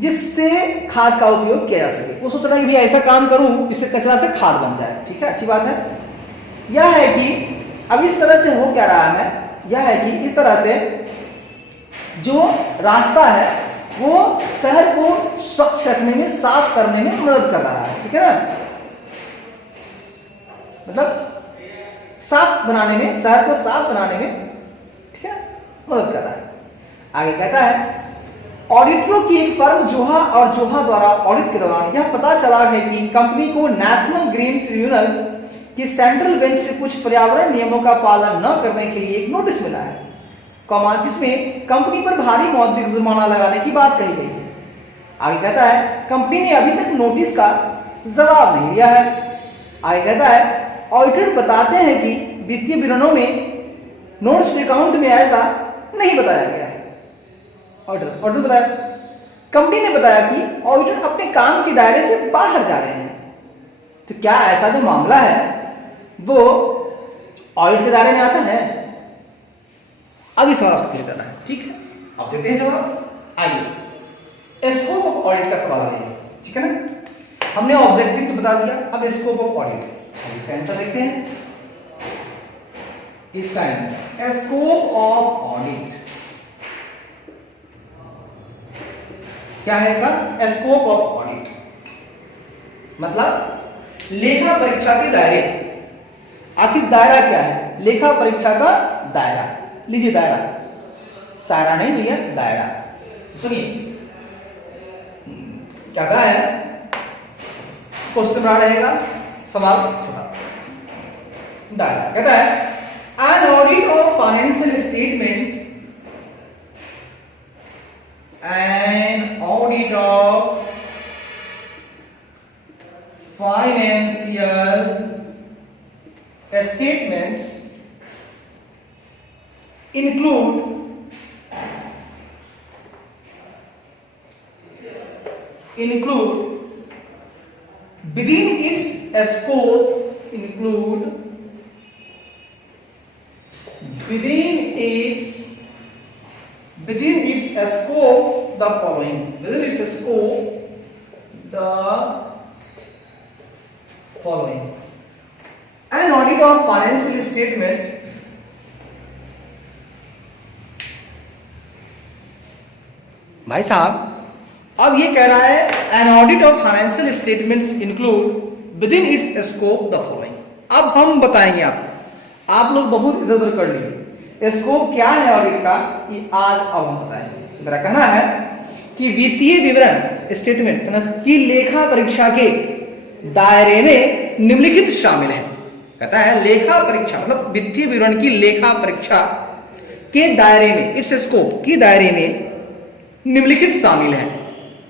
जिससे खाद का उपयोग किया जा सके। वो सोच रहा है कि भाई ऐसा काम करूं जिससे कचरा से खाद बन जाए, ठीक है, अच्छी बात है। यह है कि अब इस तरह से हो क्या रहा है, यह है कि इस तरह से जो रास्ता है वो शहर को स्वच्छ रखने में, साफ करने में मदद कर रहा है, ठीक है ना, मतलब साफ बनाने में, शहर को साफ बनाने में, ठीक है, मदद कर रहा है। आगे कहता है ऑडिटरों की एक फर्म जोहा और जोहा द्वारा ऑडिट के दौरान यह पता चला है कि कंपनी को नेशनल ग्रीन ट्रिब्यूनल की सेंट्रल बेंच से कुछ पर्यावरण नियमों का पालन न करने के लिए एक नोटिस मिला है, जिसमें कंपनी पर भारी मौद्रिक जुर्माना लगाने की बात कही गई है। आगे कहता है कंपनी ने अभी तक नोटिस का जवाब नहीं दिया है। आगे कहता है ऑडिटर बताते हैं कि वित्तीय विवरणों में नोट्स अकाउंट में ऐसा नहीं बताया गया है। ऑडिटर बताया, कंपनी ने बताया कि ऑडिटर अपने काम के दायरे से बाहर जा रहे हैं। तो क्या ऐसा जो मामला है वो ऑडिट के दायरे में आता है? अब इस सवाल से क्लियर करना है, ठीक है, अब देते हैं जवाब। आइए स्कोप ऑफ ऑडिट का सवाल आ रही है, ठीक है ना। हमने ऑब्जेक्टिव तो बता दिया, अब स्कोप ऑफ ऑडिट, इसका आंसर देखते हैं। इसका आंसर स्कोप ऑफ ऑडिट क्या है? इसका स्कोप ऑफ ऑडिट मतलब लेखा परीक्षा के दायरे। आखिर दायरा क्या है? लेखा परीक्षा का दायरा। लीजिए दायरा, सारा नहीं भैया, दायरा। सुनिए क्या कहा है, क्वेश्चन बड़ा रहेगा, सवाल छोटा। दायरा कहता है an audit of financial statement, an audit of financial statements include within its scope the following. Within its scope the following. An audit of financial statement भाई साहब अब ये कह रहा है an audit of financial statements include with in its scope the following. अब हम बताएंगे आपको, आप लोग बहुत इधर उधर कर लिए, स्कोप क्या है ऑडिट का ये आज अब हम बताएंगे। मेरा कहना है कि वित्तीय विवरण स्टेटमेंट की लेखा परीक्षा के दायरे में निम्नलिखित शामिल है। कहता है लेखा परीक्षा मतलब वित्तीय विवरण की लेखा परीक्षा के दायरे में, इट्स स्कोप की दायरे में निम्नलिखित शामिल है।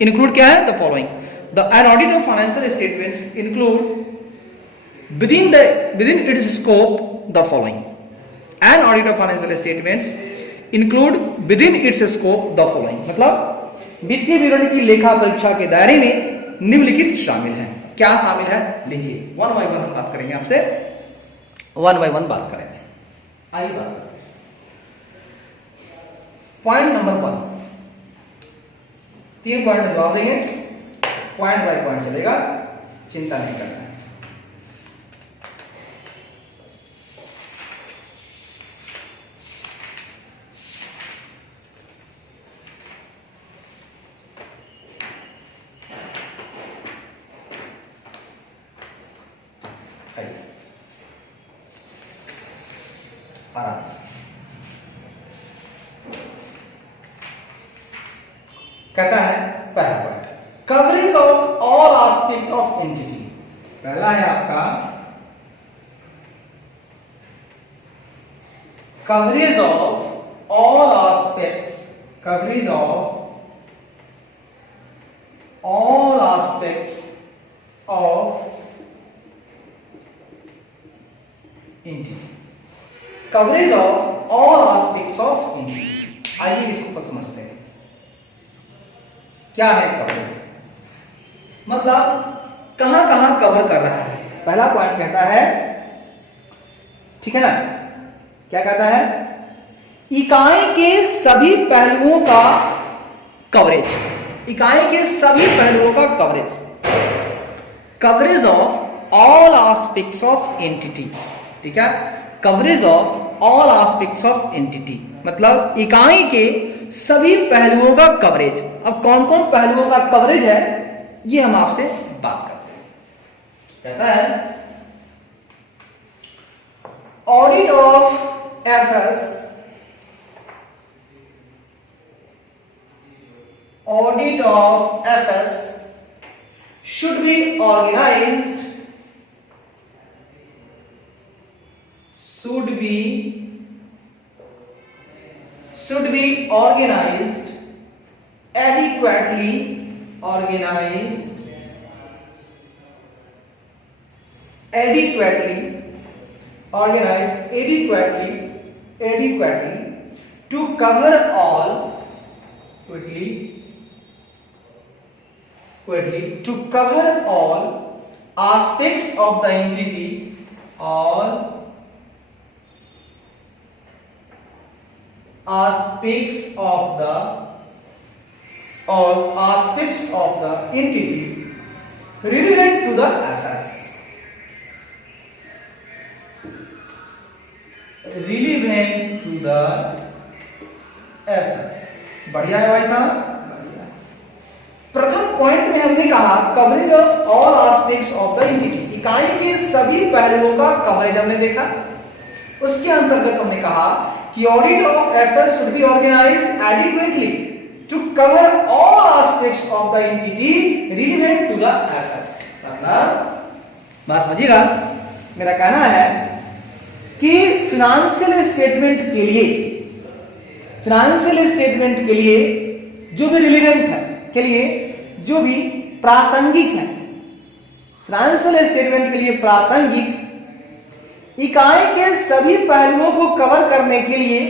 इंक्लूड क्या है? The following. The an audit of financial statements include within it's scope the following. An audit of financial statements include within it's scope the following मतलब वित्तीय विवरण की लेखा परीक्षा के दायरे में निम्नलिखित शामिल है। क्या शामिल है? लीजिए वन बाय वन हम बात करेंगे, आपसे वन बाय वन बात करेंगे। आइए बात पॉइंट नंबर 1, 3 पॉइंट में जवाब देंगे, पॉइंट बाय पॉइंट चलेगा, चिंता नहीं करना है। आराम से। कहता है पहला point, coverage of all aspect of entity. पहला है आपका coverage of all aspects, coverage of all aspects of entity, coverage of all aspects of entity। आइए इसको समझते हैं क्या है कवरेज, मतलब कहां कहां कवर कर रहा है। पहला पॉइंट कहता है, ठीक है ना, क्या कहता है, इकाई के सभी पहलुओं का कवरेज, इकाई के सभी पहलुओं का coverage, coverage of all aspects of entity. ठीक है, coverage of all aspects of entity मतलब इकाई के सभी पहलुओं का कवरेज। अब कौन कौन पहलुओं का कवरेज है ये हम आपसे बात करते हैं। कहता है audit of FS, audit of FS should be organized, should be organized adequately, organized adequately, organized adequately to cover all, to cover all aspects of the entity, all aspects of the entity relevant to the FS, relevant to the FS। बढ़िया है भाई साहब। प्रथम पॉइंट में हमने कहा coverage of all aspects of the entity, इकाई के सभी पहलुओं का कवरेज हमने देखा। उसके अंतर्गत हमने कहा कि audit of FS should be organised adequately to cover all aspects of the entity relevant to the FS. मतलब बात समझिएगा, मेरा कहना है कि फाइनेंशियल स्टेटमेंट के लिए जो भी रिलेवेंट है, के लिए जो भी प्रासंगिक है, फाइनेंशियल स्टेटमेंट के लिए प्रासंगिक इकाई के सभी पहलुओं को कवर करने के लिए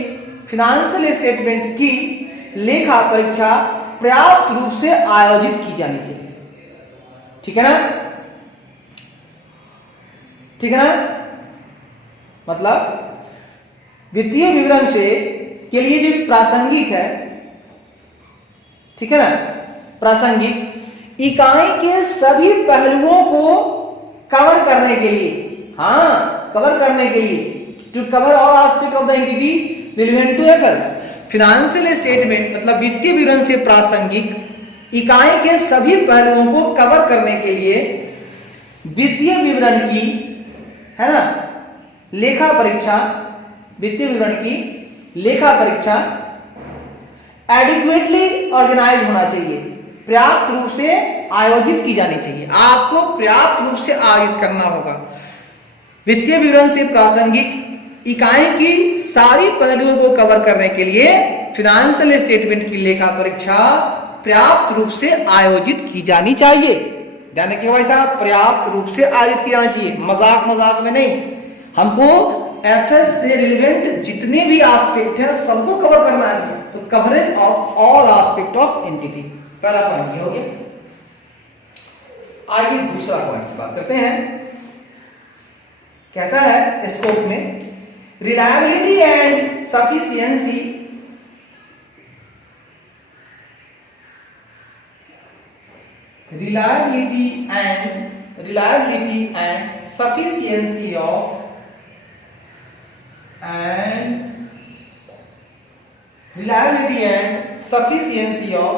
फाइनेंशियल स्टेटमेंट की लेखा परीक्षा पर्याप्त रूप से आयोजित की जानी चाहिए। ठीक है ना, ठीक है ना, मतलब वित्तीय विवरण से के लिए जो प्रासंगिक है, ठीक है ना, प्रासंगिक इकाई के सभी पहलुओं को कवर करने के लिए, हाँ कवर करने के लिए, to cover all aspect of the entity relevant to FS. Financial statement मतलब वित्तीय विवरण से प्रासंगिक इकाई के सभी पहलुओं को कवर करने के लिए वित्तीय विवरण की, है ना, लेखा परीक्षा, वित्तीय विवरण की लेखा परीक्षा एडिक्वेटली ऑर्गेनाइज होना चाहिए, पर्याप्त रूप से आयोजित की जानी चाहिए। आपको पर्याप्त रूप से आयोजित करना होगा। वित्तीय विवरण से प्रासंगिक इकाई की सारी पहलुओं को कवर करने के लिए फाइनेंशियल स्टेटमेंट की लेखा परीक्षा पर्याप्त रूप से आयोजित की जानी चाहिए। ध्यान रखिए भाई साहब, पर्याप्त रूप से आयोजित की जानी चाहिए, मजाक मजाक में नहीं। हमको एफएस से रिलेवेंट जितने भी एस्पेक्ट है सबको कवर करना है। तो coverage of all aspect of entity, पहला पॉइंट ये हो गया। आइए दूसरा पॉइंट की बात करते हैं। कहता है स्कोप में reliability and sufficiency, reliability and sufficiency of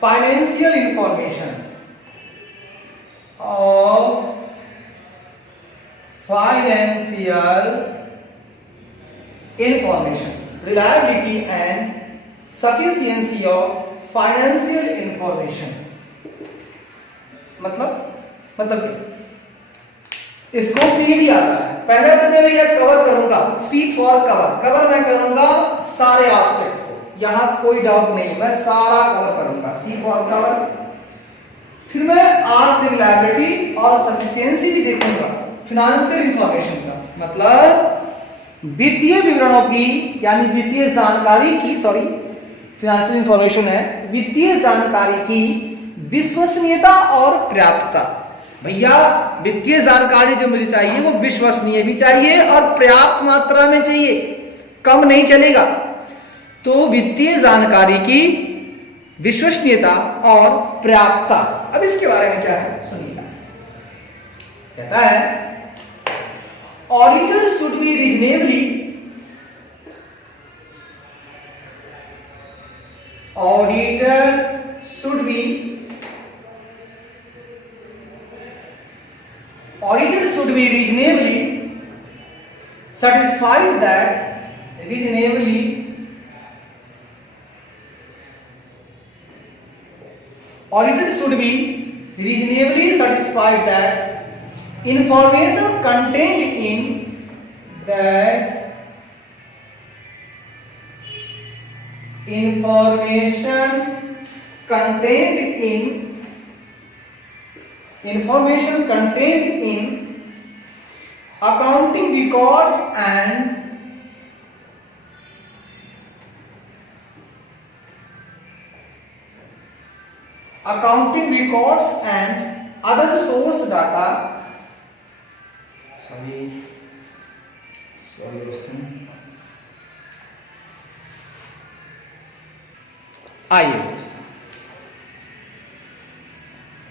financial information information, reliability and sufficiency of financial information। मतलब इसको पीडी आता है। पहले तो मैं भैया कवर करूंगा, सी फॉर कवर मैं करूंगा सारे एस्पेक्ट को, यहां कोई डाउट नहीं, मैं सारा कवर करूंगा, सी फॉर कवर। फिर मैं आर से रिलायबिलिटी और सफिशिएंसी भी देखूंगा, फाइनेंशियल इंफॉर्मेशन का मतलब वित्तीय विवरणों की यानी वित्तीय जानकारी की, सॉरी फाइनेंशियल इंफॉर्मेशन है, वित्तीय जानकारी की विश्वसनीयता और पर्याप्तता। भैया वित्तीय जानकारी जो मुझे चाहिए वो विश्वसनीय भी चाहिए और पर्याप्त मात्रा में चाहिए, कम नहीं चलेगा। तो वित्तीय जानकारी की विश्वसनीयता और पर्याप्तता, अब इसके बारे में क्या है सुनिएगा। कहता है auditor should be reasonably, auditor should be reasonably satisfied that auditor should be reasonably satisfied that information contained in accounting records and other source data, sorry दोस्तों, आइए दोस्तों,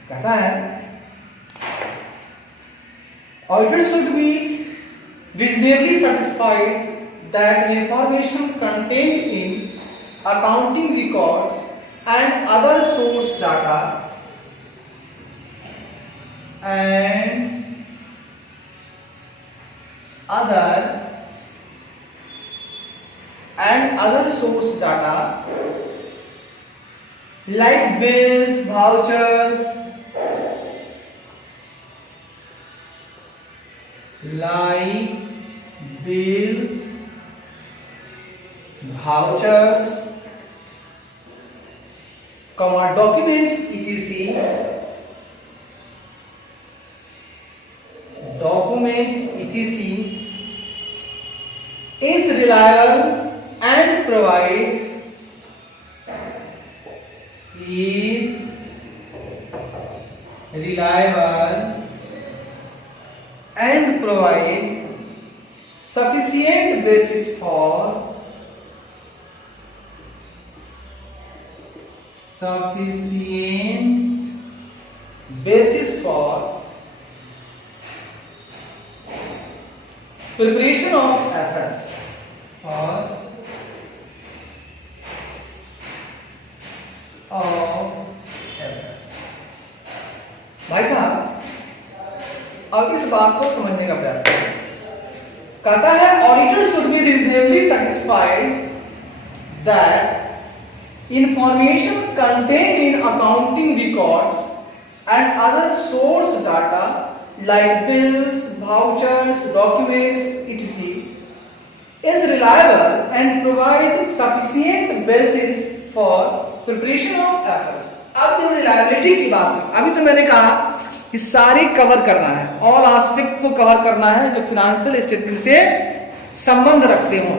कहता है auditor should be reasonably satisfied that the information contained in accounting records and other source data source data like bills, vouchers, documents etc is reliable and provide sufficient basis for preparation of FS भाई साहब अब इस बात को समझने का प्रयास करें। कहता है auditor should be reasonably satisfied that information contained in accounting records and other source data like bills, vouchers, documents etc is reliable and provide sufficient basis for preparation of FS। अब जो रिलायबिलिटी की बात है, अभी तो मैंने कहा कि सारी कवर करना है, ऑल एस्पेक्ट को कवर करना है जो फाइनेंशियल स्टेटमेंट से संबंध रखते हो,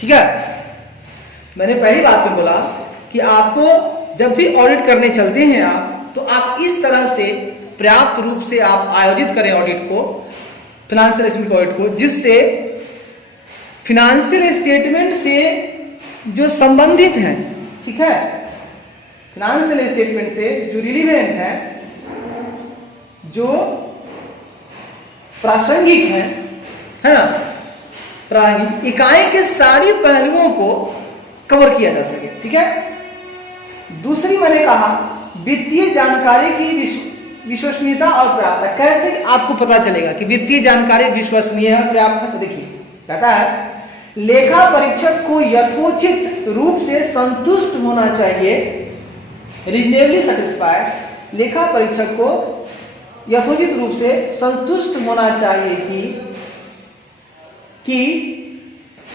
ठीक है। मैंने पहली बात में बोला कि आपको जब भी ऑडिट करने चलते हैं आप, तो आप इस तरह से पर्याप्त रूप से आप आयोजित करें ऑडिट को, फाइनेंशियल स्टेटमेंट ऑडिट को, जिससे फाइनेंशियल स्टेटमेंट से जो संबंधित हैं, ठीक है, फाइनेंशियल स्टेटमेंट से जो रिलेवेंट है, जो प्रासंगिक है ना, प्रासंगिक इकाई के सारी पहलुओं को कवर किया जा सके, ठीक है। दूसरी मैंने कहा वित्तीय जानकारी की विश्वसनीयता और पर्याप्तता। कैसे आपको पता चलेगा कि वित्तीय जानकारी विश्वसनीय है और पर्याप्त है? तो देखिए कहता है लेखा परीक्षक को यथोचित रूप से संतुष्ट होना चाहिए, रीजनेबली सेटिस्फाइड, लेखा परीक्षक को यथोचित रूप से संतुष्ट होना चाहिए कि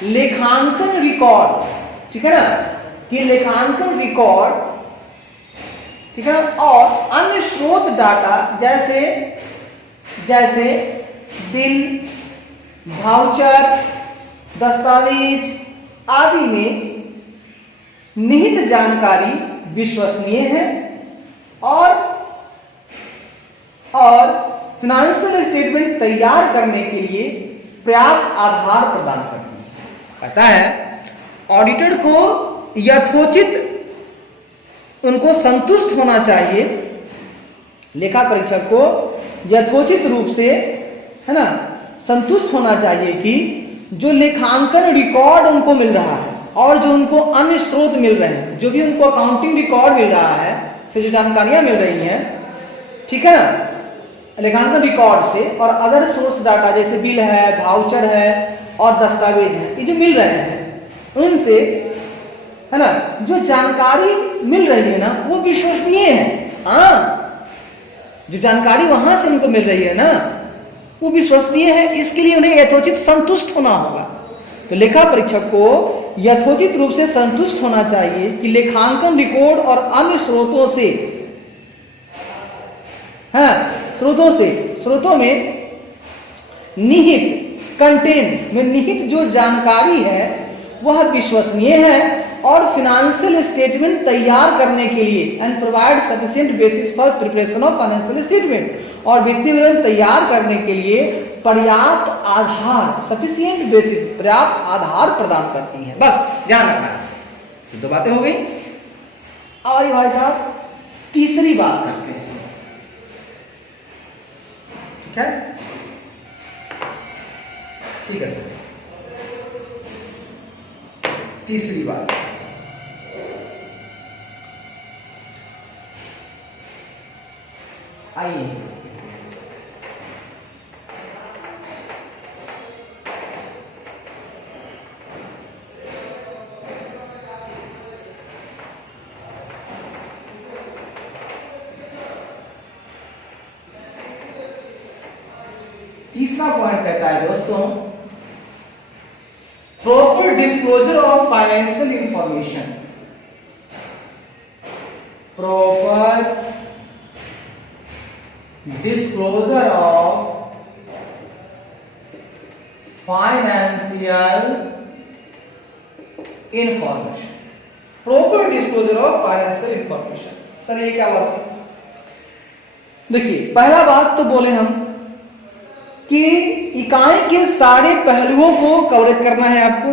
लेखांकन रिकॉर्ड, ठीक है ना, कि लेखांकन रिकॉर्ड, ठीक है ना, और अन्य स्रोत डाटा जैसे बिल, वाउचर, दस्तावेज आदि में निहित जानकारी विश्वसनीय है और फाइनेंशियल स्टेटमेंट तैयार करने के लिए पर्याप्त आधार प्रदान करती है। कहता है ऑडिटर को यथोचित उनको संतुष्ट होना चाहिए, लेखा परीक्षक को यथोचित रूप से, है ना, संतुष्ट होना चाहिए कि जो लेखांकन रिकॉर्ड उनको मिल रहा है और जो उनको अन्य स्रोत मिल रहे हैं, जो भी उनको अकाउंटिंग रिकॉर्ड मिल रहा है, से जो जानकारियां मिल रही हैं, ठीक है ना, लेखांकन रिकॉर्ड से और अदर सोर्स डाटा जैसे बिल है, वाउचर है और दस्तावेज है, ये जो मिल रहे हैं उनसे, है ना, जो जानकारी मिल रही है ना वो विश्वसनीय है। हाँ, जो जानकारी वहां से उनको मिल रही है ना वो विश्वसनीय है, इसके लिए उन्हें यथोचित संतुष्ट होना होगा। तो लेखा परीक्षक को यथोचित रूप से संतुष्ट होना चाहिए कि लेखांकन रिकॉर्ड और अन्य स्रोतों से, हाँ, स्रोतों में निहित कंटेंट में निहित जो जानकारी है वह विश्वसनीय है और फाइनेंशियल स्टेटमेंट तैयार करने के लिए and provide sufficient basis for preparation of financial statement, और वित्तीय विवरण तैयार करने के लिए पर्याप्त आधार, सफिशिएंट बेसिस, पर्याप्त आधार प्रदान करती है। बस ध्यान रखना है, ये दो बातें हो गई। और भाई साहब तीसरी बात करते हैं, ठीक है, ठीक है सर। तीसरी बात, आइए तीसरा पॉइंट कहता है दोस्तों, proper disclosure of financial information, proper disclosure of financial information, proper disclosure of financial information। Sir ये क्या बात है? देखिए, पहला बात तो बोले हम कि इकाई के सारे पहलुओं को कवरेज करना है आपको।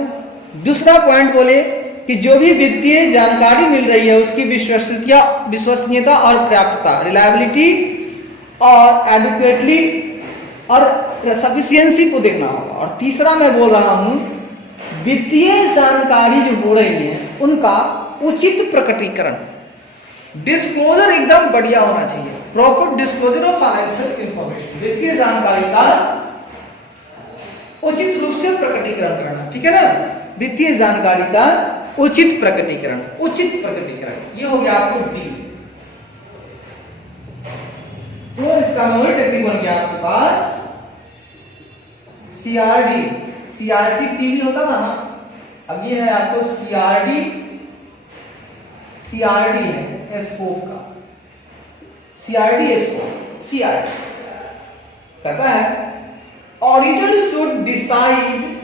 दूसरा पॉइंट बोले कि जो भी वित्तीय जानकारी मिल रही है उसकी विश्वसनीयता और पर्याप्तता, रिलायबिलिटी और एडिक्वेटली और सफिशिएंसी को देखना होगा। और तीसरा मैं बोल रहा हूं वित्तीय जानकारी जो हो रही है उनका उचित प्रकटीकरण, डिस्क्लोजर एकदम बढ़िया होना चाहिए, proper disclosure of financial information, वित्तीय जानकारी का उचित रूप से प्रकटीकरण करना, ठीक है ना, वित्तीय जानकारी का उचित प्रकटीकरण, उचित प्रकटीकरण, ये हो गया आपको डी। तो इसका नंबर टेक्निक बन गया आपके पास सीआरडी, सीआरटी टीवी होता था ना, अब ये है आपको सीआरडी, सीआरडी है स्कोप का, सीआरडी स्कोप, सीआरडी कहता है auditor should decide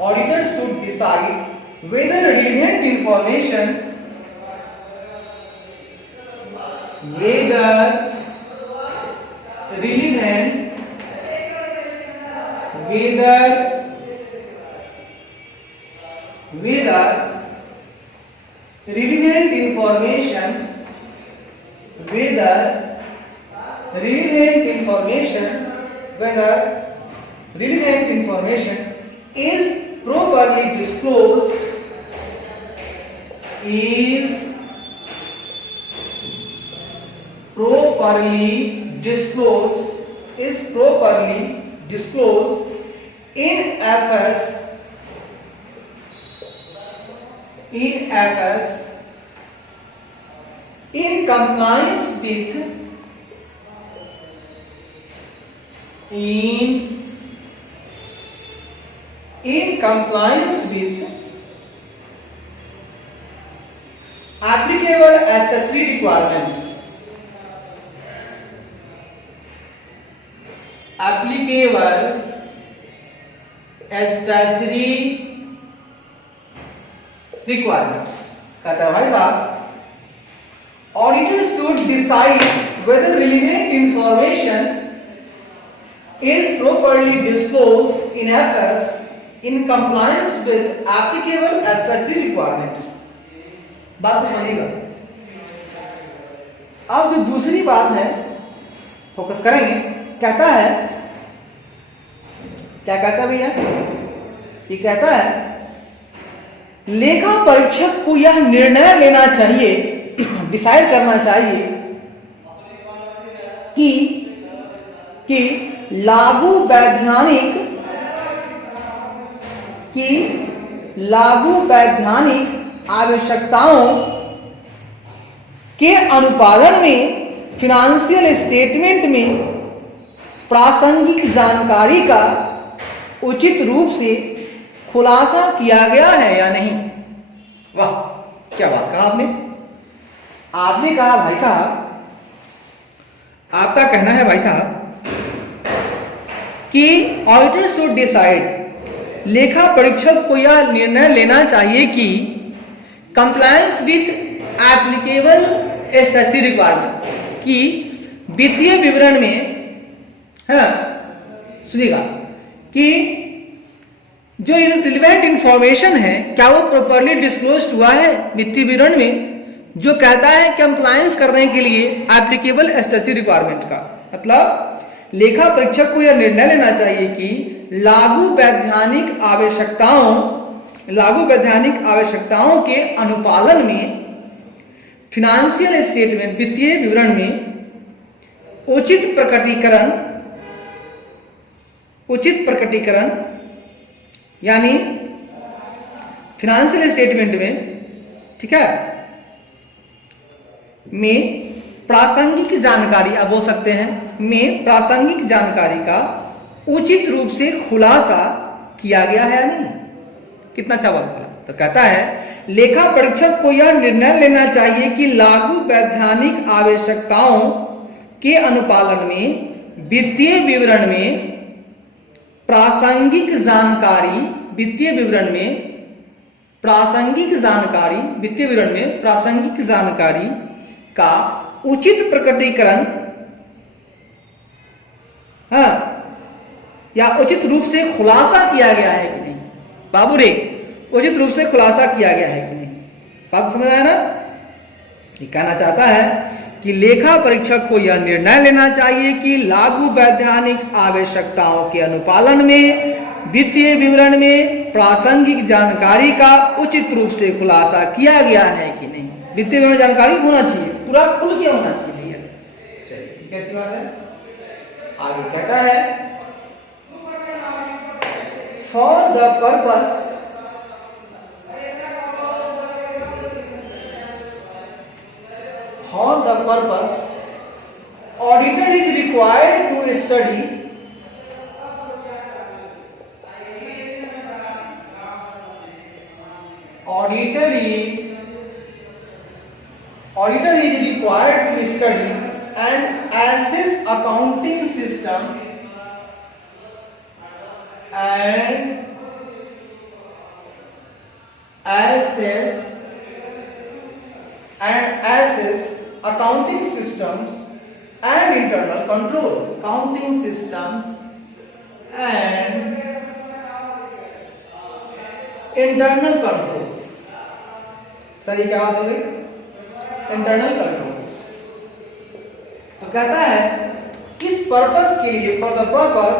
auditor should decide whether relevant information is properly disclosed, is properly disclosed in FS in compliance with applicable statutory requirement. Applicable statutory requirements. कहता है भाई साहब, auditor should decide whether relevant information is properly disclosed in FS in compliance with applicable statutory requirements. बात को समझिएगा। अब जो दूसरी बात है, फोकस करेंगे, कहता है, क्या कहता है भैया? ये कहता है लेखा परीक्षक को यह निर्णय लेना चाहिए, डिसाइड करना चाहिए कि लागू वैधानिक आवश्यकताओं के अनुपालन में फिनेंशियल स्टेटमेंट में प्रासंगिक जानकारी का उचित रूप से खुलासा किया गया है या नहीं। वाह, क्या बात कहा आपने। आपने कहा भाई साहब, आपका कहना है भाई साहब कि ऑडिटर शुड डिसाइड, लेखा परीक्षक को यह निर्णय लेना चाहिए कि compliance with applicable statutory requirement, कि वित्तीय विवरण में, है ना, सुनिएगा, कि जो रिलेवेंट इंफॉर्मेशन है क्या वो प्रॉपर्ली डिस्क्लोज्ड हुआ है वित्तीय विवरण में, जो कहता है कंप्लायंस करने के लिए एप्लीकेबल स्टैट्यूटरी रिक्वायरमेंट का। मतलब लेखा परीक्षक को यह निर्णय लेना चाहिए कि लागू वैधानिक आवश्यकताओं के अनुपालन में फिनेंशियल स्टेटमेंट, वित्तीय विवरण में उचित प्रकटीकरण यानी फिनेंशियल स्टेटमेंट में, ठीक है, में प्रासंगिक जानकारी, आप बोल सकते हैं, में प्रासंगिक जानकारी का उचित रूप से खुलासा किया गया है या नहीं। कितना अच्छा बात बोला। तो कहता है लेखा परीक्षक को यह निर्णय लेना चाहिए कि लागू वैधानिक आवश्यकताओं के अनुपालन में वित्तीय विवरण में प्रासंगिक जानकारी का उचित प्रकटीकरण, हाँ, या उचित रूप से खुलासा किया गया है कि नहीं। बाबू रे, उचित रूप से खुलासा किया गया है कि नहीं। बात समझ आया ना। ये कहना चाहता है कि लेखा परीक्षक को यह निर्णय लेना चाहिए कि लागू वैधानिक आवश्यकताओं के अनुपालन में वित्तीय विवरण में प्रासंगिक जानकारी का उचित रूप से खुलासा किया गया है कि नहीं। वित्तीय विवरण जानकारी होना चाहिए, पूरा खुल के होना चाहिए भैया। चलिए ठीक है, अच्छी बात है। आगे कहता है for the purpose auditor is required to study and assess accounting system and assess accounting systems and internal control. Accounting systems and internal control. सही क्या बात हो गई? Internal controls. तो कहता है किस पर्पस के लिए, for the purpose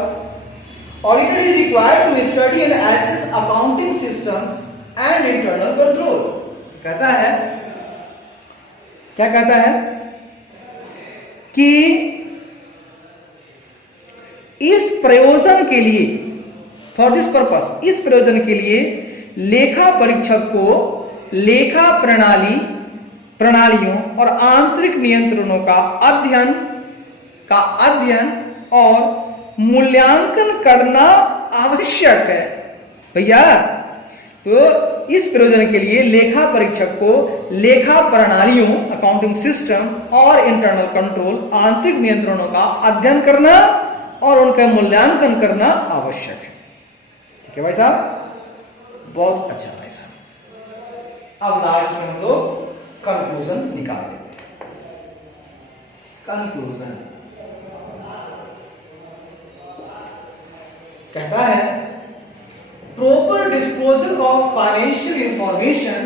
auditor is required to study and assess accounting systems and internal control. कहता है, क्या कहता है? कि इस प्रयोजन के लिए, फॉर दिस पर्पस, इस प्रयोजन के लिए लेखा परीक्षक को लेखा प्रणालियों और आंतरिक नियंत्रणों का अध्ययन और मूल्यांकन करना आवश्यक है। भैया, तो इस प्रयोजन के लिए लेखा परीक्षक को लेखा प्रणालियों, अकाउंटिंग सिस्टम और इंटरनल कंट्रोल, आंतरिक नियंत्रणों का अध्ययन करना और उनका मूल्यांकन करना आवश्यक है। ठीक है भाई साहब, बहुत अच्छा भाई साहब। अब लास्ट में हम लोग कंक्लूजन निकाल देते हैं। कंक्लूजन कहता है, proper disclosure of financial information,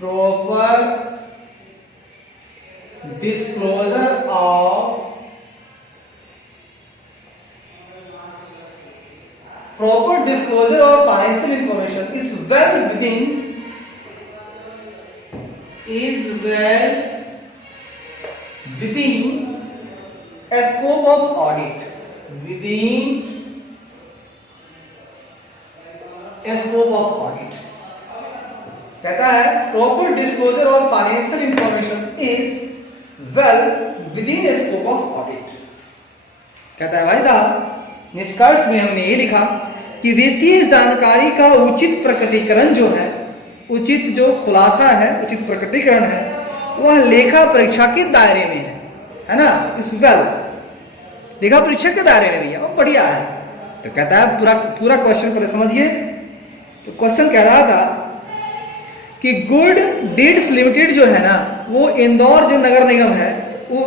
proper disclosure of financial information is well within a scope of audit, कहता है proper disclosure of financial information is well within A scope of audit. कहता है भाई साहब, निष्कर्ष में हमने ये लिखा कि वित्तीय जानकारी का उचित प्रकटीकरण जो है, उचित जो खुलासा है, उचित प्रकटीकरण है, वह लेखा परीक्षा के दायरे में है ना। इस वेल लेखा परीक्षा के दायरे में भी है, वो बढ़िया है। तो कहता है पूरा क्वेश्चन पहले समझिए। तो क्वेश्चन कह रहा था कि गुड डीड्स लिमिटेड जो है ना, वो इंदौर जो नगर निगम है, वो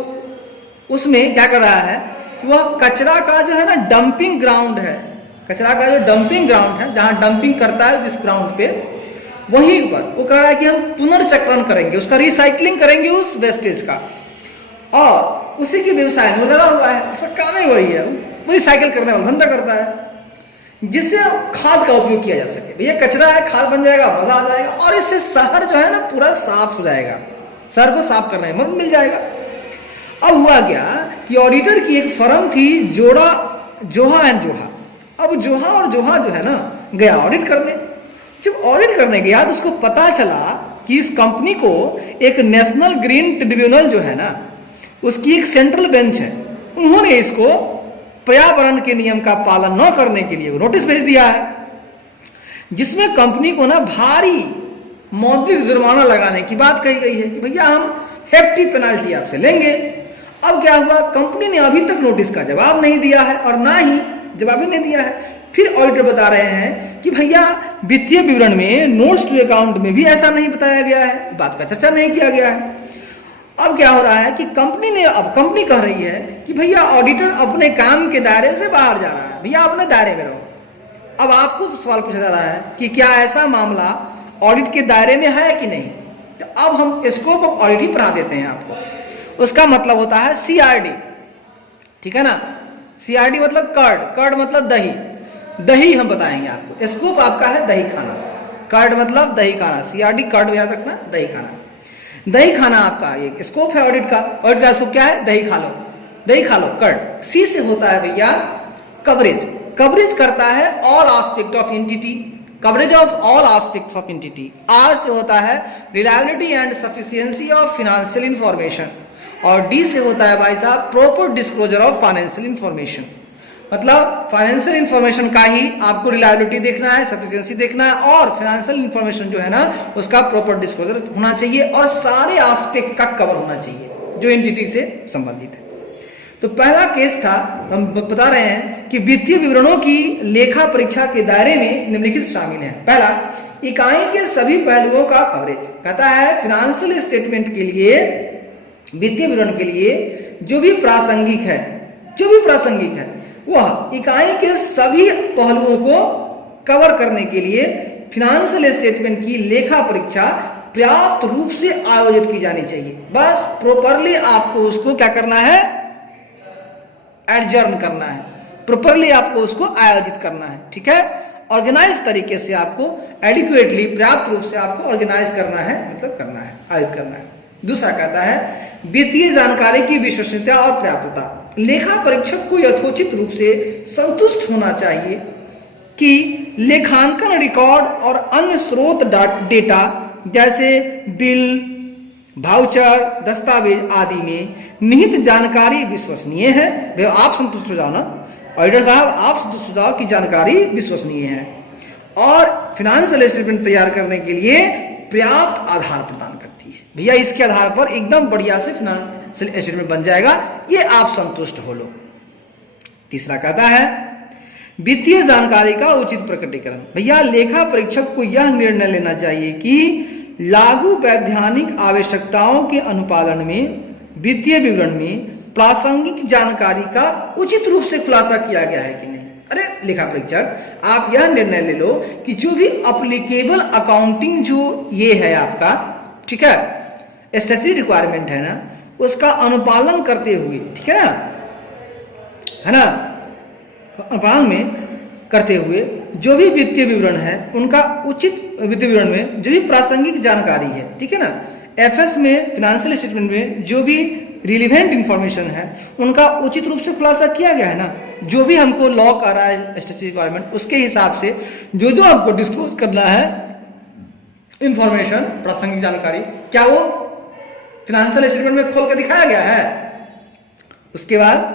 उसमें क्या कर रहा है कि वह कचरा का जो है ना डंपिंग ग्राउंड है, कचरा का जो डंपिंग ग्राउंड है, जहां डंपिंग करता है जिस ग्राउंड पे, वहीं पर वो कह रहा है कि हम पुनर्चक्रण करेंगे, उसका रिसाइकलिंग करेंगे उस वेस्टेज का, और उसी के व्यवसाय में लगा हुआ है। उसका काम ही वही है, वो रिसाइकिल करने वाला धंधा करता है, जिससे खाद का उपयोग किया जा सके। भैया कचरा है, खाद बन जाएगा, मजा आ जाएगा, और इससे शहर जो है ना पूरा साफ हो जाएगा, शहर को साफ करने में मदद मिल जाएगा। अब हुआ क्या कि ऑडिटर की एक फर्म थी, जोहा एंड जोहा। अब जोहा और जोहा जो है ना गया ऑडिट करने। जब ऑडिट करने गया तो उसको पता चला कि इस कंपनी को एक नेशनल ग्रीन ट्रिब्यूनल जो है ना, उसकी एक सेंट्रल बेंच है, उन्होंने इसको पर्यावरण के नियम का पालन न करने के लिए नोटिस भेज दिया है, जिसमें कंपनी को ना भारी मौद्रिक जुर्माना लगाने की बात कही गई है कि भैया हम हेफ्टी पेनाल्टी आपसे लेंगे। अब क्या हुआ, कंपनी ने अभी तक नोटिस का जवाब नहीं दिया है और ना ही जवाब ही नहीं दिया है। फिर ऑडिटर बता रहे हैं कि भैया वित्तीय विवरण में, नोट्स टू अकाउंट में भी ऐसा नहीं बताया गया है, बात का चर्चा नहीं किया गया है। अब क्या हो रहा है कि कंपनी कह रही है कि भैया ऑडिटर अपने काम के दायरे से बाहर जा रहा है, भैया अपने दायरे में रहो। अब आपको सवाल पूछा जा रहा है कि क्या ऐसा मामला ऑडिट के दायरे में है कि नहीं। तो अब हम स्कोप ऑफ ऑडिट ही पढ़ा देते हैं आपको। उसका मतलब होता है CRD, ठीक है ना। CRD मतलब कर्ड मतलब दही हम बताएंगे आपको। स्कोप आपका है दही खाना, कर्ड मतलब दही खाना, CRD कर्ड याद रखना, दही खाना आपका ये स्कोप है ऑडिट का। ऑडिट का स्कोप क्या है, दही खा लो कर्ड। C से होता है भैया कवरेज करता है all aspect of entity, coverage of all aspects of entity. R से होता है reliability and sufficiency of financial information, और D से होता है भाई साहब proper disclosure of financial information. मतलब फाइनेंशियल इंफॉर्मेशन का ही आपको रिलायबिलिटी देखना है, सफिशिएंसी देखना है, और फाइनेंशियल इंफॉर्मेशन जो है ना उसका प्रॉपर डिस्क्लोजर होना चाहिए, और सारे एस्पेक्ट का कवर होना चाहिए जो एंटिटी से संबंधित है। तो पहला केस था, हम बता रहे हैं कि वित्तीय विवरणों की लेखा परीक्षा के दायरे में निम्नलिखित शामिल है। पहला, इकाई के सभी पहलुओं का कवरेज। कहता है फाइनेंशियल स्टेटमेंट के लिए, वित्तीय विवरण के लिए जो भी प्रासंगिक है वह इकाई के सभी पहलुओं को कवर करने के लिए फाइनेंशियल स्टेटमेंट की लेखा परीक्षा पर्याप्त रूप से आयोजित की जानी चाहिए। बस प्रॉपरली आपको उसको क्या करना है, एडजर्न करना है, प्रॉपरली आपको उसको आयोजित करना है, ठीक है। ऑर्गेनाइज तरीके से आपको एडिक्वेटली, पर्याप्त रूप से आपको ऑर्गेनाइज करना है, मतलब करना है, आयोजित करना है। दूसरा कहता है वित्तीय जानकारी की विश्वसनीयता और पर्याप्तता। लेखा परीक्षक को यथोचित रूप से संतुष्ट होना चाहिए कि लेखांकन रिकॉर्ड और अन्य स्रोत डेटा जैसे बिल, भाउचर, दस्तावेज आदि में निहित जानकारी विश्वसनीय है। भाई आप संतुष्ट हो जाओ ना, ऑडिटर साहब आप संतुष्ट हो जाओ कि जानकारी विश्वसनीय है और फाइनेंशियल स्टेटमेंट तैयार करने के लिए पर्याप्त आधार प्रदान करती है। भैया इसके आधार पर एकदम बढ़िया से फाइनेंशियल स्टेटमेंट बन जाएगा, ये आप संतुष्ट हो लो। तीसरा कहता है वित्तीय जानकारी का उचित प्रकटीकरण। भैया लेखा परीक्षक को यह निर्णय लेना चाहिए कि लागू वैधानिक आवश्यकताओं के अनुपालन में वित्तीय विवरण में प्रासंगिक जानकारी का उचित रूप से खुलासा किया गया है कि नहीं। अरे लेखा परीक्षक आप यह निर्णय ले लो कि जो भी अप्लीकेबल अकाउंटिंग जो ये है आपका, ठीक है, स्टैट्यूटरी रिक्वायरमेंट है ना, उसका अनुपालन करते हुए, ठीक है ना, अनुपालन में करते हुए जो भी वित्तीय विवरण है उनका उचित वित्तीय विवरण में जो भी प्रासंगिक जानकारी है, ठीक है ना, एफएस में फाइनेंशियल स्टेटमेंट में जो भी रिलेवेंट इंफॉर्मेशन है उनका उचित रूप से खुलासा किया गया है ना। जो भी हमको लॉ कर रहा है स्टैट्यूटरी रिक्वायरमेंट, उसके हिसाब से जो जो हमको डिस्क्लोज करना है इंफॉर्मेशन, प्रासंगिक जानकारी, क्या वो फाइनेंशियल स्टेटमेंट में खोल कर दिखाया गया है? उसके बाद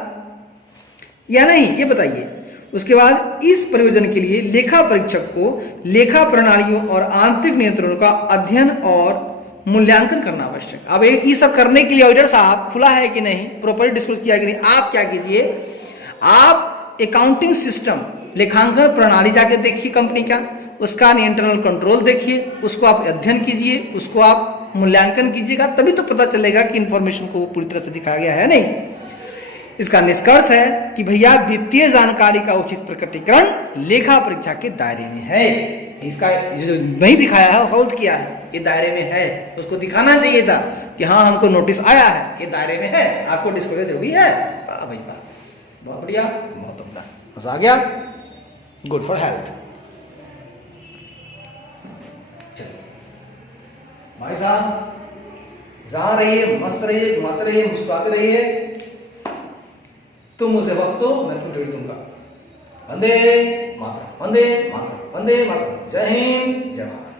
या नहीं, ये बताइए। उसके बाद इस प्रयोजन के लिए लेखा परीक्षक को लेखा प्रणालियों और आंतरिक नियंत्रणों का अध्ययन और मूल्यांकन करना आवश्यक। अब ये सब करने के लिए ऑडिटर साहब खुला है कि नहीं, प्रॉपर्ली डिस्क्लोज किया कि नहीं, आप क्या कीजिए, आप अकाउंटिंग सिस्टम लेखांकन प्रणाली जाके देखिए कंपनी का, उसका इंटरनल कंट्रोल देखिए, उसको आप अध्ययन कीजिए, उसको आप मूल्यांकन कीजिएगा, तभी तो पता चलेगा कि इंफॉर्मेशन को पूरी तरह से दिखाया गया है नहीं। इसका निष्कर्ष है कि भैया वित्तीय जानकारी का उचित प्रकटीकरण लेखा परीक्षा के दायरे में है। इसका जो नहीं दिखाया है, होल्ड किया है, ये दायरे में है, उसको दिखाना चाहिए था कि हाँ हमको नोटिस आया है, ये दायरे में है, आपको डिस्क्लोजर जरूरी है। भाई बहुत बढ़िया, बहुत बढ़िया, मजा आ गया, गुड फॉर हेल्थ। चलिए भाई साहब जहां रहिए, मस्त रहिए, घुमाते रहिए, मुस्कुराते रहिए, तुम उसे वक्त दो, मैं तुम्हें डेट दूंगा। वंदे मातरम, वंदे मातरम, वंदे मातरम। जय हिंद, जय भारत।